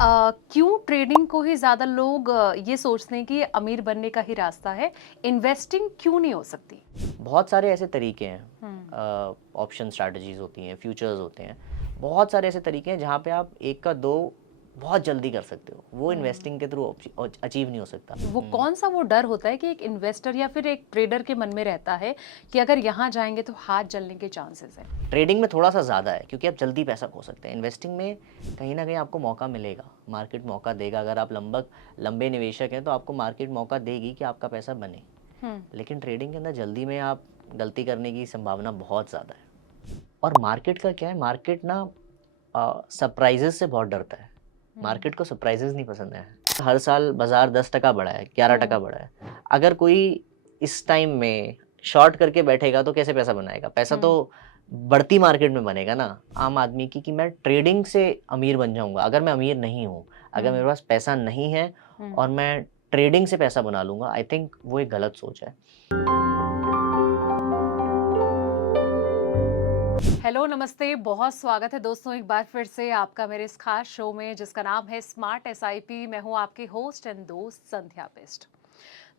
क्यों ट्रेडिंग को ही ज़्यादा लोग ये सोचते हैं कि ये अमीर बनने का ही रास्ता है, इन्वेस्टिंग क्यों नहीं हो सकती? बहुत सारे ऐसे तरीके हुँ, हैं, ऑप्शन स्ट्रैटेजीज होती हैं, फ्यूचर्स होते हैं। बहुत सारे ऐसे तरीके हैं जहाँ पे आप एक का दो बहुत जल्दी कर सकते हो। वो हुँ। इन्वेस्टिंग के थ्रू अचीव नहीं हो सकता। वो कौन-सा वो डर होता है कि एक इन्वेस्टर या फिर एक ट्रेडर के मन में रहता है कि अगर यहाँ जाएँगे तो हाथ जलने के चांसेस हैं? ट्रेडिंग में थोड़ा सा ज़्यादा है क्योंकि आप जल्दी पैसा खो सकते हैं। इन्वेस्टिंग में कहीं ना कहीं आपको मौका मिलेगा, मार्केट मौका देगा। अगर आप लंबे निवेशक हैं तो आपको मार्केट मौका देगी कि आपका पैसा बने। हुँ, लेकिन ट्रेडिंग के अंदर जल्दी में आप गलती करने की संभावना बहुत ज़्यादा है। और मार्केट का क्या है, मार्केट ना सरप्राइजेस से बहुत डरता है। हुँ, मार्केट को सरप्राइजेस नहीं पसंद है। हर साल बाजार 10% बढ़ा है, 11% हुँ, बढ़ा है। अगर कोई इस टाइम में शॉर्ट करके बैठेगा तो कैसे पैसा बनाएगा? पैसा हुँ, तो बढ़ती मार्केट में बनेगा ना। आम आदमी की कि मैं ट्रेडिंग से अमीर बन जाऊंगा। अगर मैं अमीर नहीं हूँ, अगर मेरे हुँ, पास पैसा नहीं है हुँ। और मैं ट्रेडिंग से पैसा बना लूंगा, आई थिंक वो एक गलत सोच है। हेलो, नमस्ते, बहुत स्वागत है दोस्तों एक बार फिर से आपका मेरे इस खास शो में जिसका नाम है स्मार्ट एसआईपी। मैं हूँ आपकी होस्ट एंड दोस्त संध्या बिष्ट।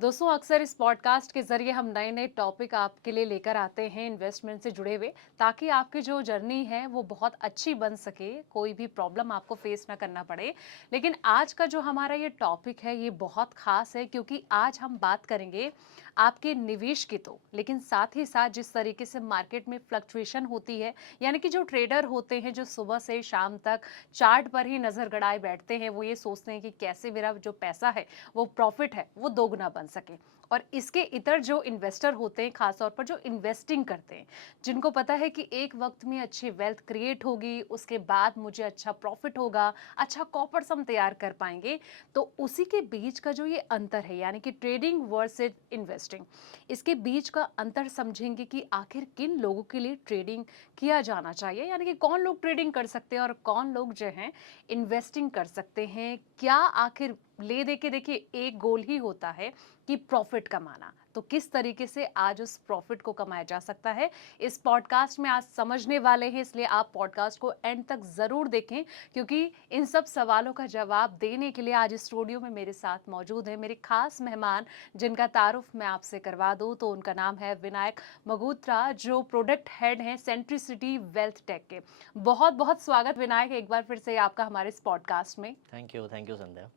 दोस्तों अक्सर इस पॉडकास्ट के जरिए हम नए नए टॉपिक आपके लिए लेकर आते हैं इन्वेस्टमेंट से जुड़े हुए, ताकि आपकी जो जर्नी है वो बहुत अच्छी बन सके, कोई भी प्रॉब्लम आपको फेस ना करना पड़े। लेकिन आज का जो हमारा ये टॉपिक है ये बहुत खास है, क्योंकि आज हम बात करेंगे आपके निवेश की तो, लेकिन साथ ही साथ जिस तरीके से मार्केट में फ्लक्चुएशन होती है, यानी कि जो ट्रेडर होते हैं जो सुबह से शाम तक चार्ट पर ही नजर गड़ाए बैठते हैं, वो ये सोचते हैं कि कैसे मेरा जो पैसा है, वो प्रॉफिट है, वो दोगुना बन सके। और इसके इतर जो इन्वेस्टर होते हैं, खासतौर पर जो इन्वेस्टिंग करते हैं, जिनको पता है कि एक वक्त में अच्छी वेल्थ क्रिएट होगी, उसके बाद मुझे अच्छा प्रॉफिट होगा, अच्छा कॉपर सम तैयार कर पाएंगे। तो उसी के बीच का जो ये अंतर है, यानी कि ट्रेडिंग वर्सेज इन्वेस्टिंग, इसके बीच का अंतर समझेंगे कि आखिर किन लोगों के लिए ट्रेडिंग किया जाना चाहिए, यानी कि कौन लोग ट्रेडिंग कर सकते हैं और कौन लोग जो हैं इन्वेस्टिंग कर सकते हैं। क्या आखिर ले दे के देखिए एक गोल ही होता है कि प्रॉफिट कमाना, तो किस तरीके से आज उस प्रॉफिट को कमाया जा सकता है, इस पॉडकास्ट में आज समझने वाले हैं। इसलिए आप पॉडकास्ट को एंड तक जरूर देखें, क्योंकि इन सब सवालों का जवाब देने के लिए आज स्टूडियो में मेरे साथ मौजूद है मेरे खास मेहमान, जिनका तारुफ मैं आपसे करवा दूं तो उनका नाम है विनायक मगुत्रा, जो प्रोडक्ट हेड हैं सेंट्रिसिटी वेल्थ टेक के। बहुत बहुत स्वागत विनायक एक बार फिर से आपका हमारे इस पॉडकास्ट में। थैंक यू संध्या।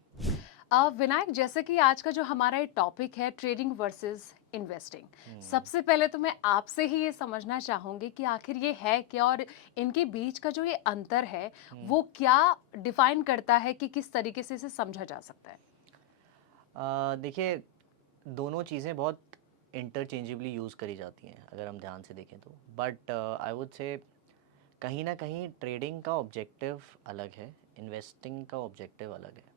विनायक, जैसे कि आज का जो हमारा ये टॉपिक है ट्रेडिंग वर्सेस इन्वेस्टिंग, हम्म, सबसे पहले तो मैं आपसे ही ये समझना चाहूंगी कि आखिर ये है क्या, और इनके बीच का जो ये अंतर है हम्म। वो क्या डिफाइन करता है, कि किस तरीके से इसे समझा जा सकता है? देखिए, दोनों चीज़ें बहुत इंटरचेंजेबली यूज़ करी जाती हैं अगर हम ध्यान से देखें तो। बट आई वुड से कहीं ना कहीं ट्रेडिंग का ऑब्जेक्टिव अलग है, इन्वेस्टिंग का ऑब्जेक्टिव अलग है।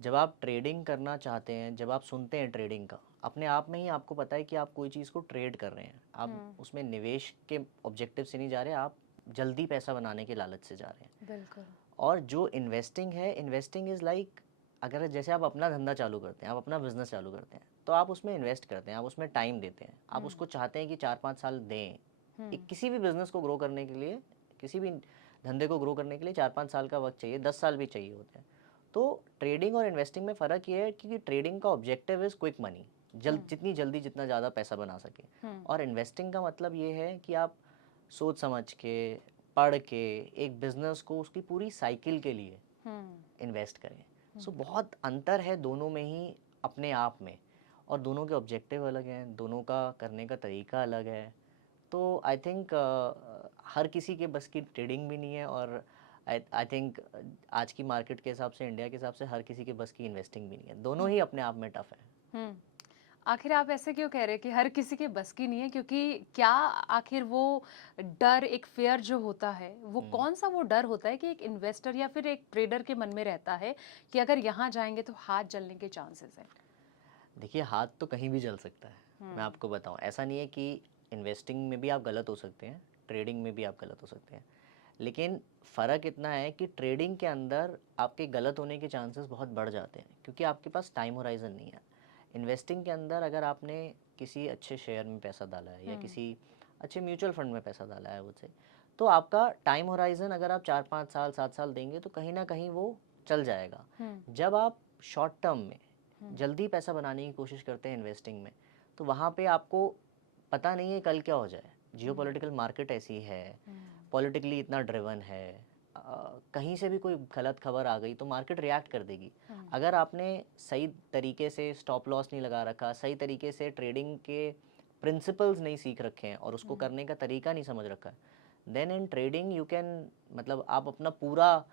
जब आप ट्रेडिंग करना चाहते हैं, जब आप सुनते हैं ट्रेडिंग का, अपने आप में ही आपको पता है कि आप कोई चीज़ को ट्रेड कर रहे हैं। आप हम्म। उसमें निवेश के ऑब्जेक्टिव से नहीं जा रहे, आप जल्दी पैसा बनाने के लालच से जा रहे हैं। बिल्कुल। और जो इन्वेस्टिंग है, इन्वेस्टिंग इज़ लाइक, अगर जैसे आप अपना धंधा चालू करते हैं, आप अपना बिजनेस चालू करते हैं, तो आप उसमें इन्वेस्ट करते हैं, आप उसमें टाइम देते हैं, आप हम्म। उसको चाहते हैं कि 4-5 साल दें। एक हम्म। किसी भी बिजनेस को ग्रो करने के लिए, किसी भी धंधे को ग्रो करने के लिए 4-5 साल का वक्त चाहिए, 10 साल भी चाहिए होते हैं। तो ट्रेडिंग और इन्वेस्टिंग में फ़र्क ये है कि ट्रेडिंग का ऑब्जेक्टिव इज़ क्विक मनी, हम्म। जितनी जल्दी जितना ज़्यादा पैसा बना सके। हम्म। और इन्वेस्टिंग का मतलब ये है कि आप सोच समझ के, पढ़ के एक बिज़नेस को उसकी पूरी साइकिल के लिए हम्म। इन्वेस्ट करें। हम्म। सो बहुत अंतर है दोनों में ही अपने आप में। और दोनों के ऑब्जेक्टिव अलग हैं, दोनों का करने का तरीका अलग है। तो आई थिंक हर किसी के बस की ट्रेडिंग भी नहीं है। और आई थिंक आज की मार्केट के हिसाब से, इंडिया के हिसाब से, हर किसी के बस की इन्वेस्टिंग भी नहीं है। दोनों हम्म। ही अपने आप में टफ है। हम्म। आखिर आप ऐसे क्यों कह रहे हैं कि हर किसी के बस की नहीं है? क्योंकि क्या आखिर वो डर, एक फेयर जो होता है, वो हम्म, कौन सा वो डर होता है कि एक इन्वेस्टर या फिर एक ट्रेडर के मन में रहता है कि अगर यहाँ जाएंगे तो हाथ जलने के चांसेस है? देखिए, हाथ तो कहीं भी जल सकता है। मैं हम्म। आपको बताऊं, ऐसा नहीं है कि इन्वेस्टिंग में भी आप गलत हो सकते हैं, ट्रेडिंग में भी आप गलत हो सकते हैं। लेकिन फ़र्क इतना है कि ट्रेडिंग के अंदर आपके गलत होने के चांसेस बहुत बढ़ जाते हैं, क्योंकि आपके पास टाइम होराइज़न नहीं है। इन्वेस्टिंग के अंदर अगर आपने किसी अच्छे शेयर में पैसा डाला है या हम्म। किसी अच्छे म्यूचुअल फंड में पैसा डाला है मुझसे, तो आपका टाइम होराइज़न, अगर आप 4-5 साल 7 साल देंगे तो कहीं ना कहीं वो चल जाएगा। जब आप शॉर्ट टर्म में जल्दी पैसा बनाने की कोशिश करते हैं इन्वेस्टिंग में, तो वहाँ पे आपको पता नहीं है कल क्या हो जाए। जियोपॉलिटिकल मार्केट ऐसी है, पॉलिटिकली इतना ड्रिवन है, कहीं से भी कोई गलत खबर आ गई तो मार्केट रिएक्ट कर देगी। अगर आपने सही तरीके से स्टॉप लॉस नहीं लगा रखा, सही तरीके से ट्रेडिंग के प्रिंसिपल्स नहीं सीख रखे हैं और उसको करने का तरीका नहीं समझ रखा है, then in trading you can, मतलब आप अपना पूरा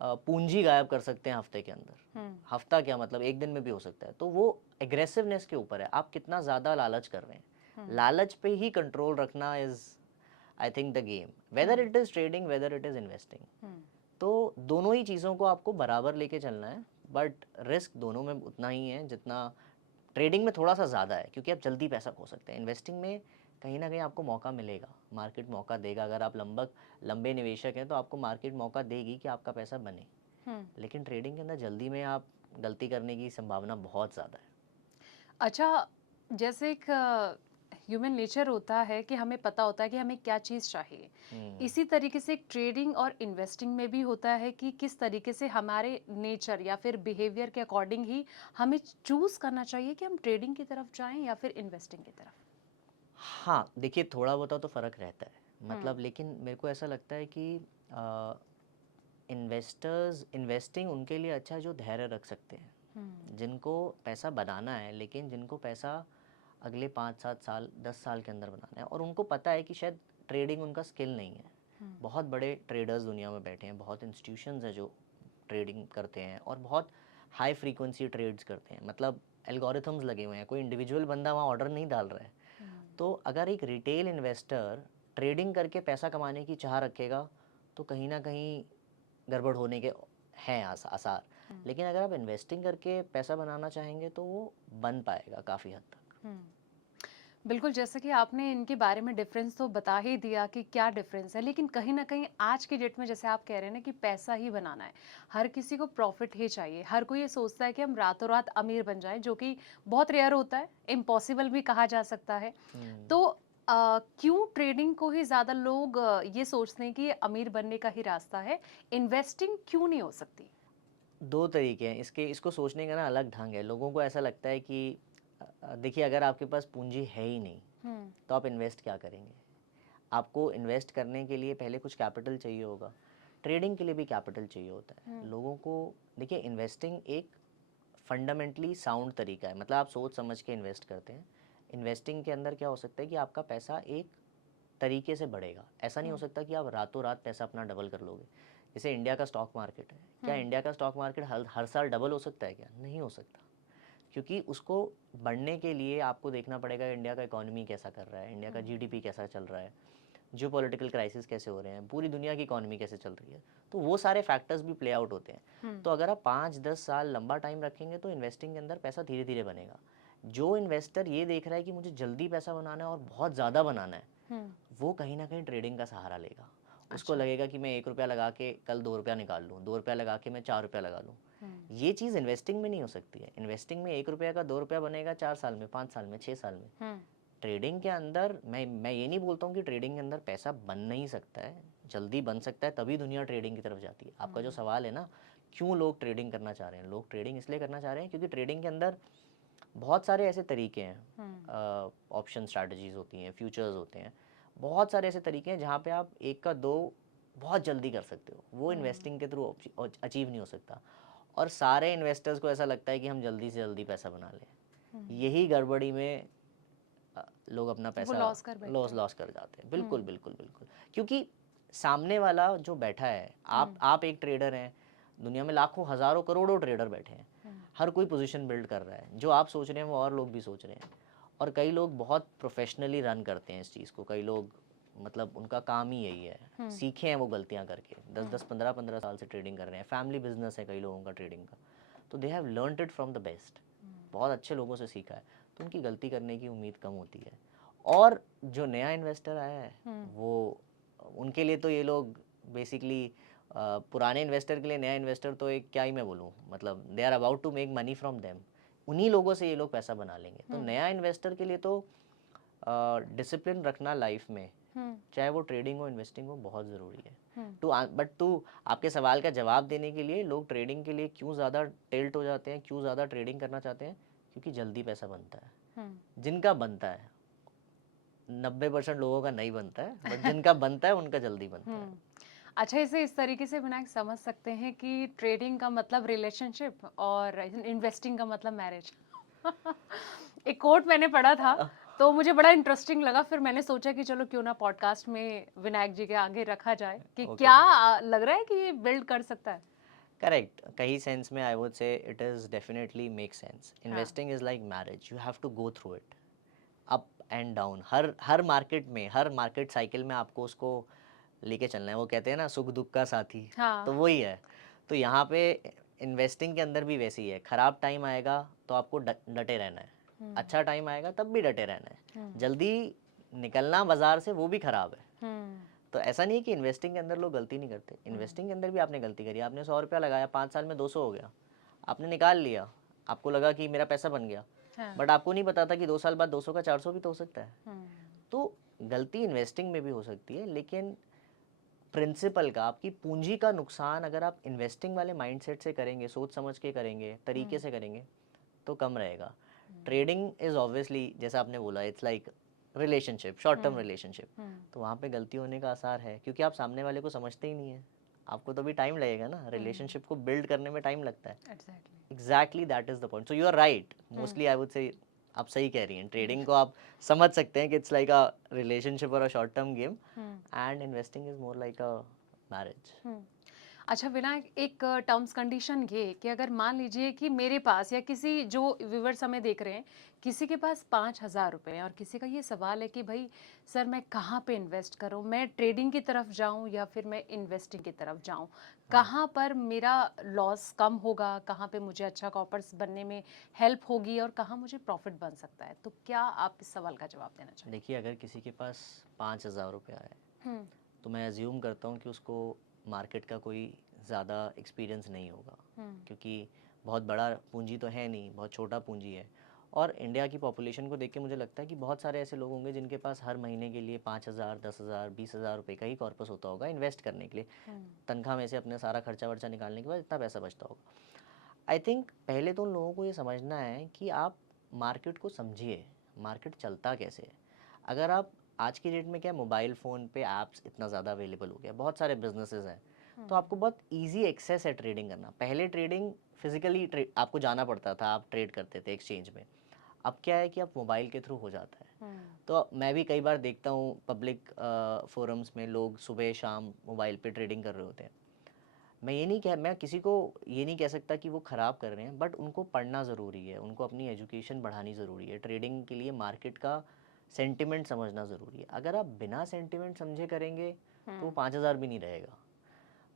पूंजी गायब कर सकते हैं हफ्ते के अंदर। हफ्ता क्या, मतलब एक दिन में भी हो सकता है। तो वो एग्रेसिवनेस के ऊपर है, आप कितना ज़्यादा लालच कर रहे हैं। लालच पे ही कंट्रोल रखना is I think the game, whether it is trading, whether it is investing. तो दोनों ही चीज़ों को आपको बराबर लेके चलना है, बट रिस्क दोनों में उतना ही है जितना ट्रेडिंग में थोड़ा सा ज़्यादा है, क्योंकि आप जल्दी पैसा खो सकते हैं। इन्वेस्टिंग में कहीं ना कहीं आपको मौका मिलेगा, मार्केट मौका देगा। अगर आप लंबे निवेशक हैं तो आपको मार्केट मौका देगी कि आपका पैसा बने। लेकिन ट्रेडिंग के अंदर जल्दी में आप गलती करने की संभावना बहुत ज़्यादा है। अच्छा, जैसे एक ह्यूमन नेचर होता है कि हमें पता होता है कि हमें क्या चीज़ चाहिए, इसी तरीके से एक ट्रेडिंग और इन्वेस्टिंग में भी होता है कि किस तरीके से हमारे नेचर या फिर बिहेवियर के अकॉर्डिंग ही हमें चूज़ करना चाहिए कि हम ट्रेडिंग की तरफ जाएं या फिर इन्वेस्टिंग की तरफ। हाँ, देखिए थोड़ा बहुत तो फ़र्क रहता है, मतलब, लेकिन मेरे को ऐसा लगता है कि इन्वेस्टिंग उनके लिए अच्छा है जो धैर्य रख सकते हैं, जिनको पैसा बनाना है, लेकिन जिनको पैसा अगले 5-7 साल 10 साल के अंदर बनाना है, और उनको पता है कि शायद ट्रेडिंग उनका स्किल नहीं है। बहुत बड़े ट्रेडर्स दुनिया में बैठे हैं, बहुत इंस्टीट्यूशंस हैं जो ट्रेडिंग करते हैं और बहुत हाई फ्रीक्वेंसी ट्रेड्स करते हैं, मतलब एल्गोरिथम्स लगे हुए हैं, कोई इंडिविजुअल बंदा वहाँ ऑर्डर नहीं डाल रहा है। तो अगर एक रिटेल इन्वेस्टर ट्रेडिंग करके पैसा कमाने की चाह रखेगा तो कहीं ना कहीं गड़बड़ होने के हैं आसार। लेकिन अगर आप इन्वेस्टिंग करके पैसा बनाना चाहेंगे तो वो बन पाएगा काफ़ी हद तक। बिल्कुल, जैसे कि आपने इनके बारे में डिफरेंस तो बता ही दिया कि क्या डिफरेंस है, लेकिन कहीं न कहीं आज की डेट में जैसे आप कह रहे हैं ना कि पैसा ही बनाना है, हर किसी को प्रॉफ़िट ही चाहिए। हर कोई ये सोचता है कि हम रातों-रात अमीर बन जाएँ, जो कि बहुत रेयर होता है, इम्पॉसिबल भी कहा जा सकता है। तो क्यों ट्रेडिंग को ही ज़्यादा लोग ये सोचते हैं कि ये अमीर बनने का ही रास्ता है, इन्वेस्टिंग क्यों नहीं हो सकती? दो तरीके हैं इसके, इसको सोचने का ना अलग ढंग है। लोगों को ऐसा लगता है कि देखिए अगर आपके पास पूंजी है ही नहीं तो आप इन्वेस्ट क्या करेंगे। आपको इन्वेस्ट करने के लिए पहले कुछ कैपिटल चाहिए होगा, ट्रेडिंग के लिए भी कैपिटल चाहिए होता है लोगों को। देखिए इन्वेस्टिंग एक फंडामेंटली साउंड तरीका है, मतलब आप सोच समझ के इन्वेस्ट करते हैं। इन्वेस्टिंग के अंदर क्या हो सकता है कि आपका पैसा एक तरीके से बढ़ेगा। ऐसा नहीं हो सकता कि आप रातों रात पैसा अपना डबल कर लोगे। जैसे इंडिया का स्टॉक मार्केट है, क्या इंडिया का स्टॉक मार्केट हर साल डबल हो सकता है? क्या नहीं हो सकता, क्योंकि उसको बढ़ने के लिए आपको देखना पड़ेगा इंडिया का इकोनॉमी कैसा कर रहा है, इंडिया का जीडीपी कैसा चल रहा है, जियो पॉलिटिकल क्राइसिस कैसे हो रहे हैं, पूरी दुनिया की इकोनॉमी कैसे चल रही है। तो वो सारे फैक्टर्स भी प्ले आउट होते हैं। तो अगर आप 5-10 साल लंबा टाइम रखेंगे तो इन्वेस्टिंग के अंदर पैसा धीरे धीरे बनेगा। जो इन्वेस्टर ये देख रहा है कि मुझे जल्दी पैसा बनाना है और बहुत ज़्यादा बनाना है, वो कहीं ना कहीं ट्रेडिंग का सहारा लेगा। उसको लगेगा कि मैं 1 रुपया लगा के कल 2 रुपया निकाल लूँ, 2 रुपया लगा के मैं 4 रुपया लगा लूँ। ये चीज़ इन्वेस्टिंग में नहीं हो सकती है। इन्वेस्टिंग में 1 रुपया का 2 रुपया बनेगा 4 साल में, 5 साल में, 6 साल में। ट्रेडिंग के अंदर मैं ये नहीं बोलता हूँ कि ट्रेडिंग के अंदर पैसा बन नहीं सकता है, जल्दी बन सकता है, तभी दुनिया ट्रेडिंग की तरफ जाती है। आपका जो सवाल है ना, क्यों लोग ट्रेडिंग करना चाह रहे हैं, लोग ट्रेडिंग इसलिए करना चाह रहे हैं क्योंकि ट्रेडिंग के अंदर बहुत सारे ऐसे तरीके हैं, ऑप्शन स्ट्रैटेजीज होती हैं, फ्यूचर्स होते हैं, बहुत सारे ऐसे तरीके हैं जहाँ पे आप एक का दो बहुत जल्दी कर सकते हो। वो इन्वेस्टिंग के थ्रू अचीव नहीं हो सकता। और सारे इन्वेस्टर्स को ऐसा लगता है कि हम जल्दी से जल्दी पैसा बना लें। यही गड़बड़ी में लोग अपना वो पैसा लॉस कर बैठते हैं। लॉस कर जाते हैं। बिल्कुल बिल्कुल बिल्कुल, क्योंकि सामने वाला जो बैठा है, आप एक ट्रेडर हैं, दुनिया में लाखों हज़ारों करोड़ों ट्रेडर बैठे हैं, हर कोई पोजीशन बिल्ड कर रहा है। जो आप सोच रहे हैं वो और लोग भी सोच रहे हैं, और कई लोग बहुत प्रोफेशनली रन करते हैं इस चीज़ को। कई लोग मतलब उनका काम ही यही है, सीखे हैं वो गलतियाँ करके, 10-10 15-15 साल से ट्रेडिंग कर रहे हैं, फैमिली बिजनेस है कई लोगों का ट्रेडिंग का। तो they have learned it from the best, बहुत अच्छे लोगों से सीखा है, तो उनकी गलती करने की उम्मीद कम होती है। और जो नया इन्वेस्टर आया है वो, उनके लिए तो ये लोग बेसिकली पुराने इन्वेस्टर के लिए नया इन्वेस्टर तो एक क्या ही मैं बोलूँ, मतलब they are about to make money from them. उन्हीं लोगों से ये लोग पैसा बना लेंगे। तो नया इन्वेस्टर के लिए तो डिसिप्लिन रखना लाइफ में चाहे वो ट्रेडिंग हो इन्वेस्टिंग हो, बहुत ज़रूरी है। हम्म, बट तू आपके सवाल का जवाब देने के लिए, लोग ट्रेडिंग के लिए क्यों ज़्यादा टिल्ट हो जाते हैं, क्यों ज़्यादा ट्रेडिंग करना चाहते हैं? क्योंकि जल्दी पैसा बनता है। जिनका बनता है, 90% लोगों का नहीं बनता है, बट जिनका बनता है उनका जल्दी बनता है। अच्छा, इसे इस तरीके से विनायक समझ सकते हैं कि ट्रेडिंग का मतलब रिलेशनशिप और इन्वेस्टिंग का मतलब मैरिज। एक कोट मैंने पढ़ा था, अ, तो मुझे बड़ा इंटरेस्टिंग लगा। फिर मैंने सोचा कि चलो क्यों ना पॉडकास्ट में विनायक जी के आगे रखा जाए कि ओके, क्या लग रहा है कि ये बिल्ड कर सकता है। करेक्ट। कई सेंस में I would say it is definitely make sense. हाँ, investing is like marriage, you have to go through it, up and down. हर मार्केट में, हर मार्केट साइकिल में आपको उसको लेके चलना है। वो कहते हैं ना, सुख दुख का साथी, हाँ, तो वही है। तो यहाँ पे इन्वेस्टिंग के अंदर भी वैसे ही है। खराब टाइम आएगा तो आपको डटे रहना है, अच्छा टाइम आएगा तब भी डटे रहना है। जल्दी निकलना बाजार से वो भी खराब है। तो ऐसा नहीं है कि इन्वेस्टिंग के अंदर लोग गलती नहीं करते। इन्वेस्टिंग के अंदर भी आपने गलती करी। आपने 100 रुपया लगाया, 5 साल में 200 हो गया, आपने निकाल लिया, आपको लगा कि मेरा पैसा बन गया, हाँ, बट आपको नहीं पता था कि 2 साल बाद 200 का 400 भी तो हो सकता है। तो गलती इन्वेस्टिंग में भी हो सकती है, लेकिन प्रिंसिपल का, आपकी पूंजी का नुकसान अगर आप इन्वेस्टिंग वाले माइंडसेट से करेंगे, सोच समझ के करेंगे, तरीके से करेंगे, तो कम रहेगा। ट्रेडिंग इज ऑब्वियसली, जैसा आपने बोला, it's like relationship, short term relationship. तो वहाँ पे गलती होने का आसार है, क्योंकि आप सामने वाले को समझते ही नहीं है। आपको तो भी टाइम लगेगा ना, रिलेशनशिप को बिल्ड करने में टाइम लगता है। Exactly. Exactly, that is the point. So you are right, mostly I would say आप सही कह रही हैं। ट्रेडिंग को आप समझ सकते हैं कि इट्स लाइक अ रिलेशनशिप और अ short term game, and investing is more like a marriage. अच्छा विनायक, एक टर्म्स कंडीशन ये कि अगर मान लीजिए कि मेरे पास या किसी जो व्यूवर्स हमें देख रहे हैं, किसी के पास 5,000 रुपए हैं और किसी का ये सवाल है कि भाई सर मैं कहाँ पे इन्वेस्ट करूँ, मैं ट्रेडिंग की तरफ जाऊँ या फिर मैं इन्वेस्टिंग की तरफ जाऊँ, कहाँ पर मेरा लॉस कम होगा, कहाँ पे मुझे अच्छा कॉपर्स बनने में हेल्प होगी और कहाँ मुझे प्रॉफिट बन सकता है, तो क्या आप इस सवाल का जवाब देना चाहेंगे? देखिए, अगर किसी के पास 5,000 रुपया है, हम्म, तो मैं अज्यूम करता हूँ कि उसको मार्केट का कोई ज़्यादा एक्सपीरियंस नहीं होगा, क्योंकि बहुत बड़ा पूंजी तो है नहीं, बहुत छोटा पूंजी है। और इंडिया की पॉपुलेशन को देख के मुझे लगता है कि बहुत सारे ऐसे लोग होंगे जिनके पास हर महीने के लिए 5,000, 10,000, 20,000 रुपये का ही कॉर्पस होता होगा इन्वेस्ट करने के लिए। तनख्वाह में से अपने सारा खर्चा वर्चा निकालने के बाद इतना पैसा बचता होगा। आई थिंक पहले तो उन लोगों को ये समझना है कि आप मार्केट को समझिए, मार्केट चलता कैसे है। अगर आप, आज की डेट में क्या है, मोबाइल फ़ोन पे ऐप्स इतना ज़्यादा अवेलेबल हो गया, बहुत सारे बिजनेसेस हैं, तो आपको बहुत इजी एक्सेस है ट्रेडिंग करना। पहले ट्रेडिंग फिजिकली आपको जाना पड़ता था, आप ट्रेड करते थे एक्सचेंज में। अब क्या है कि आप मोबाइल के थ्रू हो जाता है। तो मैं भी कई बार देखता हूँ पब्लिक फोरम्स में लोग सुबह शाम मोबाइल पे ट्रेडिंग कर रहे होते हैं। मैं किसी को ये नहीं कह सकता कि वो ख़राब कर रहे हैं, बट उनको पढ़ना ज़रूरी है, उनको अपनी एजुकेशन बढ़ानी ज़रूरी है। ट्रेडिंग के लिए मार्केट का सेंटिमेंट समझना ज़रूरी है। अगर आप बिना सेंटिमेंट समझे करेंगे तो 5,000 भी नहीं रहेगा।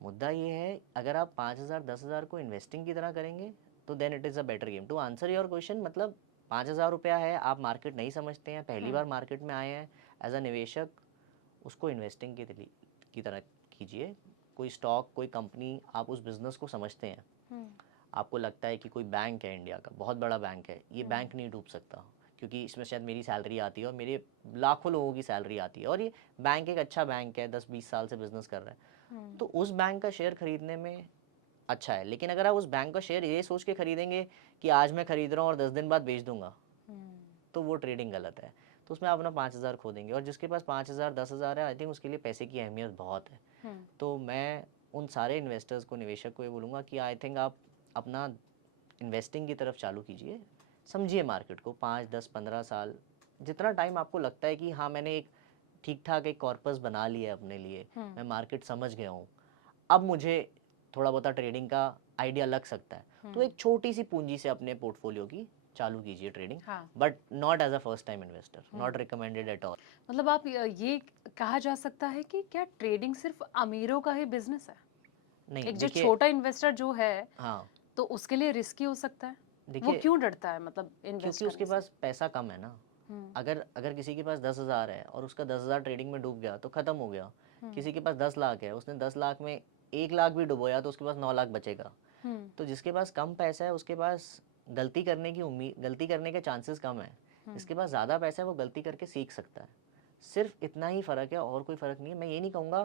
मुद्दा ये है, अगर आप 5,000, 10,000 को इन्वेस्टिंग की तरह करेंगे तो then it is a better game. To answer your question, मतलब 5,000 रुपया है, आप मार्केट नहीं समझते हैं, पहली बार मार्केट में आए हैं एज अ निवेशक, उसको इन्वेस्टिंग की तरह कीजिए। कोई स्टॉक, कोई कंपनी, आप उस बिज़नेस को समझते हैं, आपको लगता है कि कोई बैंक है, इंडिया का बहुत बड़ा बैंक है, ये बैंक नहीं डूब सकता क्योंकि इसमें शायद मेरी सैलरी आती है और मेरे लाखों लोगों की सैलरी आती है, और ये बैंक एक अच्छा बैंक है, 10-20 साल से बिजनेस कर रहा है, तो उस बैंक का शेयर खरीदने में अच्छा है। लेकिन अगर आप उस बैंक का शेयर ये सोच के खरीदेंगे कि आज मैं खरीद रहा हूँ और 10 दिन बाद बेच दूंगा, तो वो ट्रेडिंग गलत है। तो उसमें आप अपना 5,000 खो देंगे। और जिसके पास 5,000, 10,000 है, आई थिंक उसके लिए पैसे की अहमियत बहुत है। तो मैं उन सारे इन्वेस्टर्स को, निवेशक को ये बोलूँगा कि आई थिंक आप अपना इन्वेस्टिंग की तरफ चालू कीजिए। समझिए मार्केट को, 5, 10, 15 साल, जितना टाइम आपको लगता है कि हाँ मैंने एक ठीक ठाक एक कॉर्पस बना लिया है अपने लिए, मैं मार्केट समझ गया हूँ, अब मुझे थोड़ा बहुत ट्रेडिंग का आइडिया लग सकता है, तो एक छोटी सी पूंजी से अपने पोर्टफोलियो की चालू कीजिए ट्रेडिंग, हाँ। But not as a first time investor, not recommended at all. मतलब आप ये कहा जा सकता है कि क्या ट्रेडिंग सिर्फ अमीरों का ही बिजनेस है? नहीं एक जो देखिए, छोटा इन्वेस्टर जो है, हाँ तो उसके लिए रिस्की हो सकता है? वो देखिए, क्यों डरता है मतलब इन्वेस्ट क्योंकि उसके करने से? पास पैसा कम है ना। हम्म, अगर अगर किसी के पास 10,000 है और उसका 10,000 ट्रेडिंग में डूब गया तो ख़त्म हो गया। किसी के पास 10 लाख है, उसने 10 लाख में 1 लाख भी डुबोया तो उसके पास 9 लाख बचेगा। हम्म, तो जिसके पास कम पैसा है उसके पास गलती करने के चांसेस कम है। जिसके पास ज़्यादा पैसा है वो गलती करके सीख सकता है। सिर्फ इतना ही फ़र्क है और कोई फ़र्क नहीं है। मैं ये नहीं कहूँगा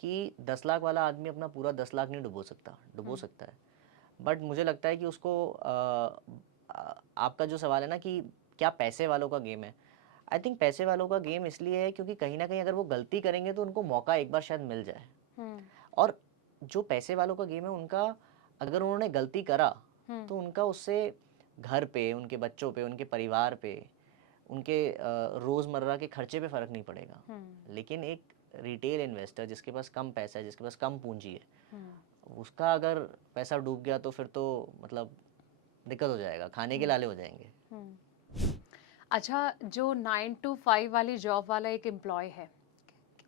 कि 10 लाख वाला आदमी अपना पूरा 10 लाख नहीं डुबो सकता है। बट मुझे लगता है कि उसको आपका जो सवाल है ना कि क्या पैसे वालों का गेम है, आई थिंक पैसे वालों का गेम इसलिए है क्योंकि कहीं ना कहीं अगर वो गलती करेंगे तो उनको मौका एक बार शायद मिल जाए। और जो पैसे वालों का गेम है उनका, अगर उन्होंने गलती करा तो उनका उससे घर पे, उनके बच्चों पे, उनके परिवार पे, उनके रोज़मर्रा के खर्चे पे फ़र्क नहीं पड़ेगा। लेकिन एक रिटेल इन्वेस्टर जिसके पास कम पैसा है, जिसके पास कम पूंजी है, उसका अगर पैसा डूब गया तो फिर तो मतलब दिक्कत हो जाएगा, खाने के लाले हो जाएंगे। अच्छा, जो 9 to 5 वाली जॉब वाला एक एम्प्लॉय है,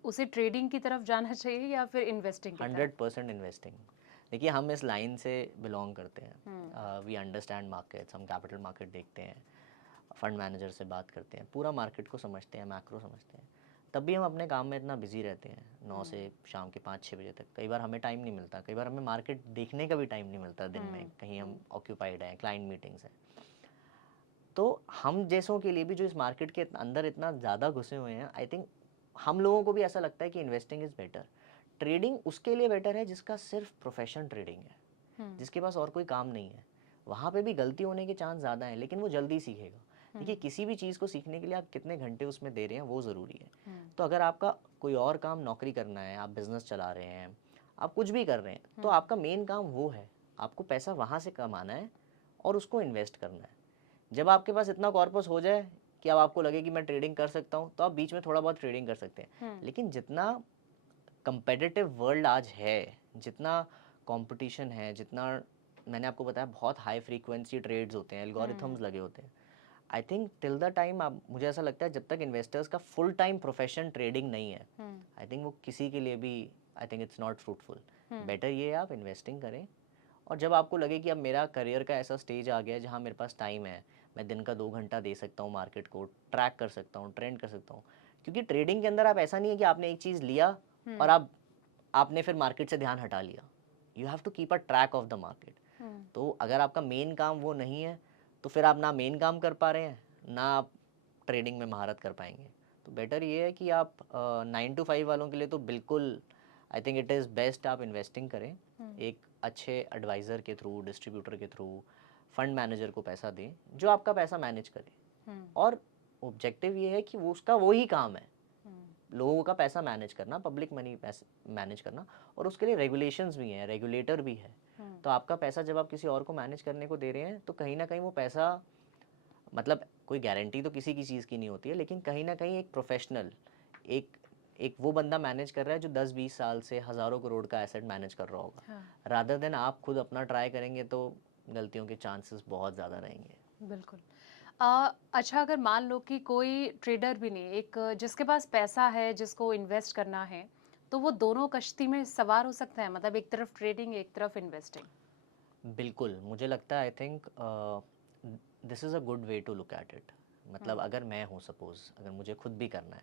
उसे ट्रेडिंग की तरफ जाना चाहिए या फिर इन्वेस्टिंग की तरफ? 100% इन्वेस्टिंग। देखिए हम इस लाइन से बिलोंग करते हैं, वी अंडरस्टैंड मार्केट्स, हम कैपिटल मार्केट देखते हैं, फंड मैनेजर से बात करते हैं, पूरा मार्केट को समझते हैं, मैक्रो समझते हैं। तब भी हम अपने काम में इतना बिजी रहते हैं 9 से शाम के 5-6 बजे तक। कई बार हमें टाइम नहीं मिलता, कई बार हमें मार्केट देखने का भी टाइम नहीं मिलता दिन में, कहीं हम ऑक्यूपाइड हैं, क्लाइंट मीटिंग्स हैं। तो हम जैसों के लिए भी जो इस मार्केट के अंदर इतना ज़्यादा घुसे हुए हैं, आई थिंक हम लोगों को भी ऐसा लगता है कि इन्वेस्टिंग इज़ बेटर। ट्रेडिंग उसके लिए बेटर है जिसका सिर्फ प्रोफेशन ट्रेडिंग है, जिसके पास और कोई काम नहीं है। वहाँ पे भी गलती होने के चांस ज़्यादा हैं, लेकिन वो जल्दी सीखेगा। देखिए किसी भी चीज़ को सीखने के लिए आप कितने घंटे उसमें दे रहे हैं वो ज़रूरी है। तो अगर आपका कोई और काम, नौकरी करना है, आप बिज़नेस चला रहे हैं, आप कुछ भी कर रहे हैं, तो आपका मेन काम वो है, आपको पैसा वहाँ से कमाना है और उसको इन्वेस्ट करना है। जब आपके पास इतना कॉर्पस हो जाए कि अब आपको लगे कि मैं ट्रेडिंग कर सकता हूँ, तो आप बीच में थोड़ा बहुत ट्रेडिंग कर सकते हैं। लेकिन जितना कंपेटिटिव वर्ल्ड आज है, जितना कंपटीशन है, जितना मैंने आपको बताया बहुत हाई फ्रीक्वेंसी ट्रेड्स होते हैं, एल्गोरिथम्स लगे होते हैं, I think till the time, आप, मुझे ऐसा लगता है जब तक इन्वेस्टर्स का फुल टाइम प्रोफेशन ट्रेडिंग नहीं है, आई थिंक वो किसी के लिए भी, आई think it's not fruitful. Better ये है आप इन्वेस्टिंग करें, और जब आपको लगे कि अब मेरा करियर का ऐसा स्टेज आ गया है जहाँ मेरे पास टाइम है, मैं दिन का 2 घंटा दे सकता हूँ, मार्केट को ट्रैक कर सकता हूँ, ट्रेंड कर सकता हूँ। क्योंकि ट्रेडिंग के अंदर आप, ऐसा नहीं है कि आपने एक चीज़ लिया और आपने फिर मार्केट से ध्यान हटा लिया। You have to keep a track of the market. तो अगर आपका मेन काम वो नहीं है, तो फिर आप ना मेन काम कर पा रहे हैं, ना आप ट्रेडिंग में महारत कर पाएंगे। तो बेटर ये है कि आप 9 to 5 वालों के लिए तो बिल्कुल, I think it is best आप इन्वेस्टिंग करें, एक अच्छे एडवाइज़र के थ्रू, डिस्ट्रीब्यूटर के थ्रू, फंड मैनेजर को पैसा दें जो आपका पैसा मैनेज करे। और ऑब्जेक्टिव ये है कि वो उसका वही काम है, लोगों का पैसा मैनेज करना, पब्लिक मनी मैनेज करना, और उसके लिए रेगुलेशंस भी हैं, रेगुलेटर भी है। तो आपका पैसा जब आप किसी और को मैनेज करने को दे रहे हैं, तो कहीं ना कहीं वो पैसा, मतलब कोई गारंटी तो किसी की चीज़ की नहीं होती है, लेकिन कहीं ना कहीं एक प्रोफेशनल, एक एक वो बंदा मैनेज कर रहा है जो 10-20 साल से हज़ारों करोड़ का एसेट मैनेज कर रहा होगा, रादर देन आप खुद अपना ट्राई करेंगे तो गलतियों के चांसेस बहुत ज़्यादा रहेंगे। बिल्कुल। अच्छा, अगर मान लो कि कोई ट्रेडर भी नहीं, एक जिसके पास पैसा है, जिसको इन्वेस्ट करना है, तो वो दोनों कश्ती में सवार हो सकता है, मतलब एक तरफ ट्रेडिंग, एक तरफ इन्वेस्टिंग? बिल्कुल, मुझे लगता है, I think this is a good way to look at it. मतलब अगर मैं हूँ, सपोज़ अगर मुझे खुद भी करना है,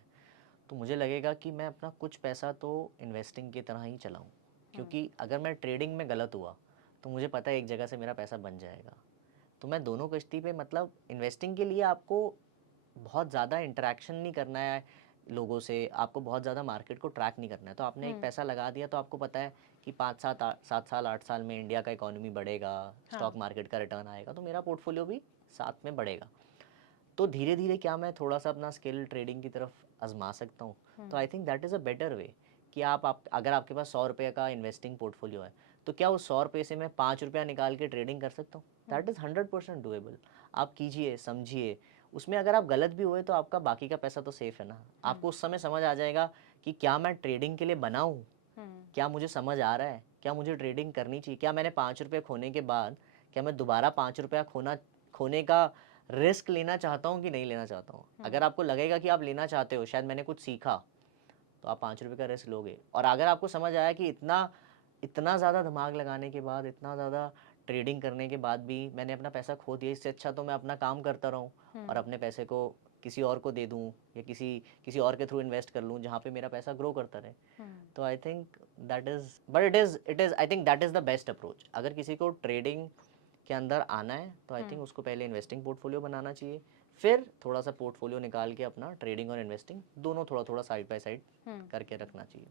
तो मुझे लगेगा कि मैं अपना कुछ पैसा तो इन्वेस्टिंग की तरह ही चलाऊँ। क्योंकि अगर मैं ट्रेडिंग में गलत हुआ, तो मुझे पता है एक जगह से मेरा पैसा बन जाएगा। तो मैं दोनों कश्ती पे, मतलब इन्वेस्टिंग के लिए आपको बहुत ज़्यादा इंटरेक्शन नहीं करना है लोगों से, आपको बहुत ज़्यादा मार्केट को ट्रैक नहीं करना है। तो आपने एक पैसा लगा दिया, तो आपको पता है कि 5-7 साल 8 साल में इंडिया का इकोनॉमी बढ़ेगा, स्टॉक मार्केट का रिटर्न आएगा, तो मेरा पोर्टफोलियो भी साथ में बढ़ेगा। तो धीरे धीरे क्या मैं थोड़ा सा अपना स्किल ट्रेडिंग की तरफ आजमा सकता हूँ। तो I think that is a better way कि आप अगर आपके पास 100 रुपये का इन्वेस्टिंग पोर्टफोलियो है, तो क्या उस 100 रुपये से मैं 5 रुपया निकाल के ट्रेडिंग कर सकता हूँ? That is 100% doable. आप कीजिए, समझिए, उसमें अगर आप गलत भी हुए तो आपका बाकी का पैसा तो सेफ है ना। आपको उस समय समझ आ जाएगा कि क्या मैं ट्रेडिंग के लिए बना हूँ, क्या मुझे समझ आ रहा है, क्या मुझे ट्रेडिंग करनी चाहिए, क्या मैंने 5 रुपये खोने के बाद क्या मैं दोबारा 5 रुपया खोने का रिस्क लेना चाहता हूँ कि नहीं लेना चाहता हूँ। अगर आपको लगेगा कि आप लेना चाहते हो, शायद मैंने कुछ सीखा, तो आप 5 रुपये का रिस्क लोगे। और अगर आपको समझ आया कि इतना ज़्यादा दिमाग लगाने के बाद, इतना ज़्यादा ट्रेडिंग करने के बाद भी मैंने अपना पैसा खो दिया, इससे अच्छा तो मैं अपना काम करता रहूँ और अपने पैसे को किसी और को दे दूँ या किसी और के थ्रू इन्वेस्ट कर लूँ जहाँ पे मेरा पैसा ग्रो करता रहे। तो I think that is, but it is I think that is the best approach. अगर किसी को ट्रेडिंग के अंदर आना है, तो आई थिंक उसको पहले इन्वेस्टिंग पोर्टफोलियो बनाना चाहिए, फिर थोड़ा सा पोर्टफोलियो निकाल के अपना ट्रेडिंग और इन्वेस्टिंग दोनों थोड़ा थोड़ा साइड बाय साइड करके रखना चाहिए।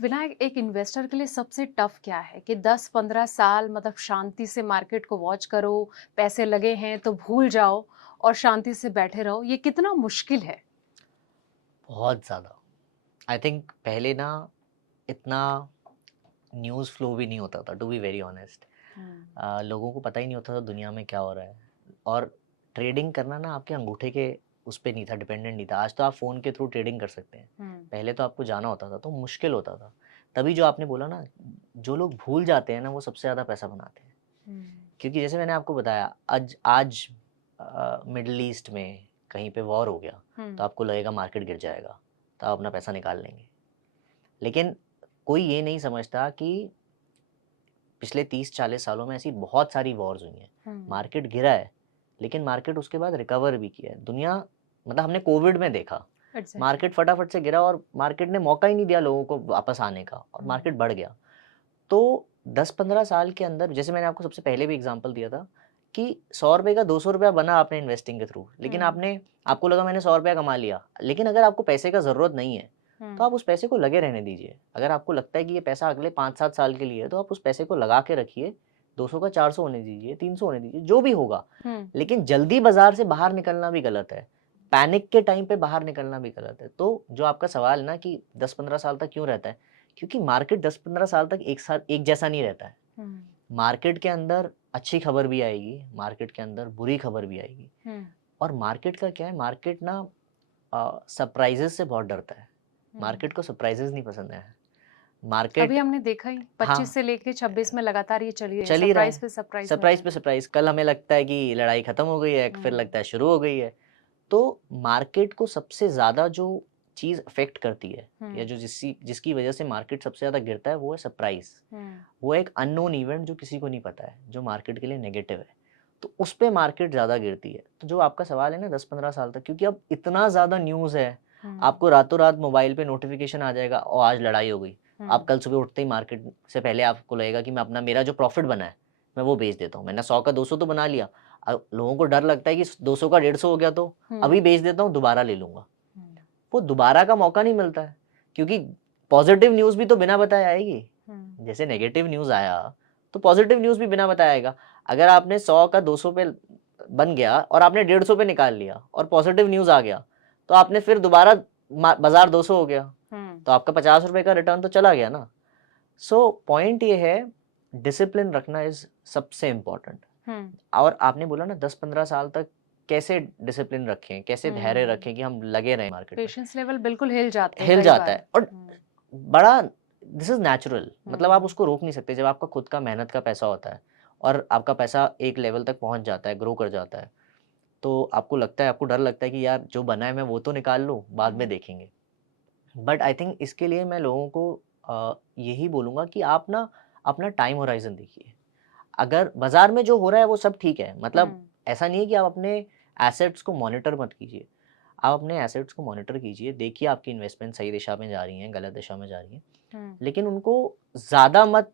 विनायक, एक इन्वेस्टर के लिए सबसे टफ क्या है कि 10-15 साल मतलब शांति से मार्केट को वॉच करो, पैसे लगे हैं तो भूल जाओ और शांति से बैठे रहो, ये कितना मुश्किल है? बहुत ज़्यादा। आई थिंक पहले ना इतना न्यूज़ फ्लो भी नहीं होता था, टू बी वेरी ऑनेस्ट। लोगों को पता ही नहीं होता था दुनिया में क्या हो रहा है, और ट्रेडिंग करना ना आपके अंगूठे के उस पे नहीं था, डिपेंडेंट नहीं था। आज तो आप फ़ोन के थ्रू ट्रेडिंग कर सकते हैं, पहले तो आपको जाना होता था, तो मुश्किल होता था। तभी जो आपने बोला ना, जो लोग भूल जाते हैं ना वो सबसे ज़्यादा पैसा बनाते हैं। क्योंकि जैसे मैंने आपको बताया, आज आज मिडल ईस्ट में कहीं पे वॉर हो गया तो आपको लगेगा मार्केट गिर जाएगा, तो आप अपना पैसा निकाल लेंगे। लेकिन कोई ये नहीं समझता कि पिछले 30-40 सालों में ऐसी बहुत सारी वॉर्स हुई हैं, मार्केट गिरा है लेकिन मार्केट उसके बाद रिकवर भी किया है। दुनिया, मतलब हमने कोविड में देखा, मार्केट फटाफट से गिरा और मार्केट ने मौका ही नहीं दिया लोगों को वापस आने का, और मार्केट बढ़ गया। तो 10-15 साल के अंदर, जैसे मैंने आपको सबसे पहले भी एग्जांपल दिया था कि 100 रुपए का 200 रुपया बना आपने इन्वेस्टिंग के थ्रू, लेकिन आपको लगा मैंने 100 रुपया कमा लिया, लेकिन अगर आपको पैसे का ज़रूरत नहीं है तो आप उस पैसे को लगे रहने दीजिए। अगर आपको लगता है कि ये पैसा अगले 5-7 साल के लिए है तो आप उस पैसे को लगा के रखिए, 200 का 400 होने दीजिए, 300 होने दीजिए, जो भी होगा। लेकिन जल्दी बाजार से बाहर निकलना भी गलत है, पैनिक के टाइम पे बाहर निकलना भी गलत है। तो जो आपका सवाल है ना कि 10-15 साल तक क्यों रहता है, क्योंकि मार्केट 10-15 साल तक एक साथ एक जैसा नहीं रहता है। मार्केट के अंदर अच्छी खबर भी आएगी, मार्केट के अंदर बुरी खबर भी आएगी। और मार्केट का क्या है, मार्केट ना सरप्राइजेस से बहुत डरता है। मार्केट को सरप्राइजेस नहीं पसंद है। अभी मार्केट, हमने देखा ही 25 से लेके 26 में लगातार ये चल ही रही है, चल ही रहा सरप्राइज है, पे सरप्राइज मिल सरप्राइज रहा पे सरप्राइज। कल हमें लगता है कि लड़ाई खत्म हो गई है, फिर लगता है शुरू हो गई है। तो मार्केट को सबसे ज्यादा जो चीज अफेक्ट करती है, या जो जिसकी वजह से मार्केट सबसे ज्यादा गिरता है, वो है सरप्राइज। वो एक अननोन इवेंट जो किसी को नहीं पता है, जो मार्केट के लिए नेगेटिव है, तो उस पे मार्केट ज्यादा गिरती है। तो जो आपका सवाल है ना 10-15 साल तक, क्योंकि अब इतना ज्यादा न्यूज है, आपको रातों रात मोबाइल पे नोटिफिकेशन आ जाएगा और आज लड़ाई हो गई। आप कल सुबह उठते ही मार्केट से पहले आपको लगेगा कि मैं अपना, मेरा जो प्रॉफिट बना है मैं वो बेच देता हूँ। मैंने 100 का 200 तो बना लिया, अब लोगों को डर लगता है कि 200 का 150 हो गया तो अभी बेच देता हूँ, दोबारा ले लूंगा। वो दोबारा का मौका नहीं मिलता है, क्योंकि पॉजिटिव न्यूज भी तो बिना बताए आएगी। जैसे नेगेटिव न्यूज आया तो पॉजिटिव न्यूज भी बिना बताए आएगा। अगर आपने 100 का 200 पे बन गया और आपने 150 पे निकाल लिया और पॉजिटिव न्यूज आ गया, तो आपने फिर दोबारा, बाजार 200 हो गया, तो आपका 50 रुपए का रिटर्न तो चला गया ना। सो पॉइंट ये है, डिसिप्लिन रखना इज सबसे इम्पोर्टेंट। और आपने बोला ना 10-15 साल तक कैसे डिसिप्लिन रखें, कैसे धैर्य रखें कि हम लगे रहें मार्केट में। पेशेंस लेवल बिल्कुल हिल जाते हैं हिल कई जाता बार। है, और बड़ा, दिस इज नेचुरल, मतलब आप उसको रोक नहीं सकते। जब आपका खुद का मेहनत का पैसा होता है और आपका पैसा एक लेवल तक पहुंच जाता है, ग्रो कर जाता है, तो आपको लगता है, आपको डर लगता है कि यार जो बना है मैं वो तो निकाल लूँ, बाद में देखेंगे। बट आई थिंक इसके लिए मैं लोगों को यही बोलूँगा कि आप ना अपना टाइम होराइजन देखिए। अगर बाजार में जो हो रहा है वो सब ठीक है, मतलब ऐसा नहीं है कि आप अपने एसेट्स को मॉनिटर मत कीजिए। आप अपने एसेट्स को मॉनिटर कीजिए, देखिए आपकी इन्वेस्टमेंट सही दिशा में जा रही हैं, गलत दिशा में जा रही हैं, लेकिन उनको ज़्यादा मत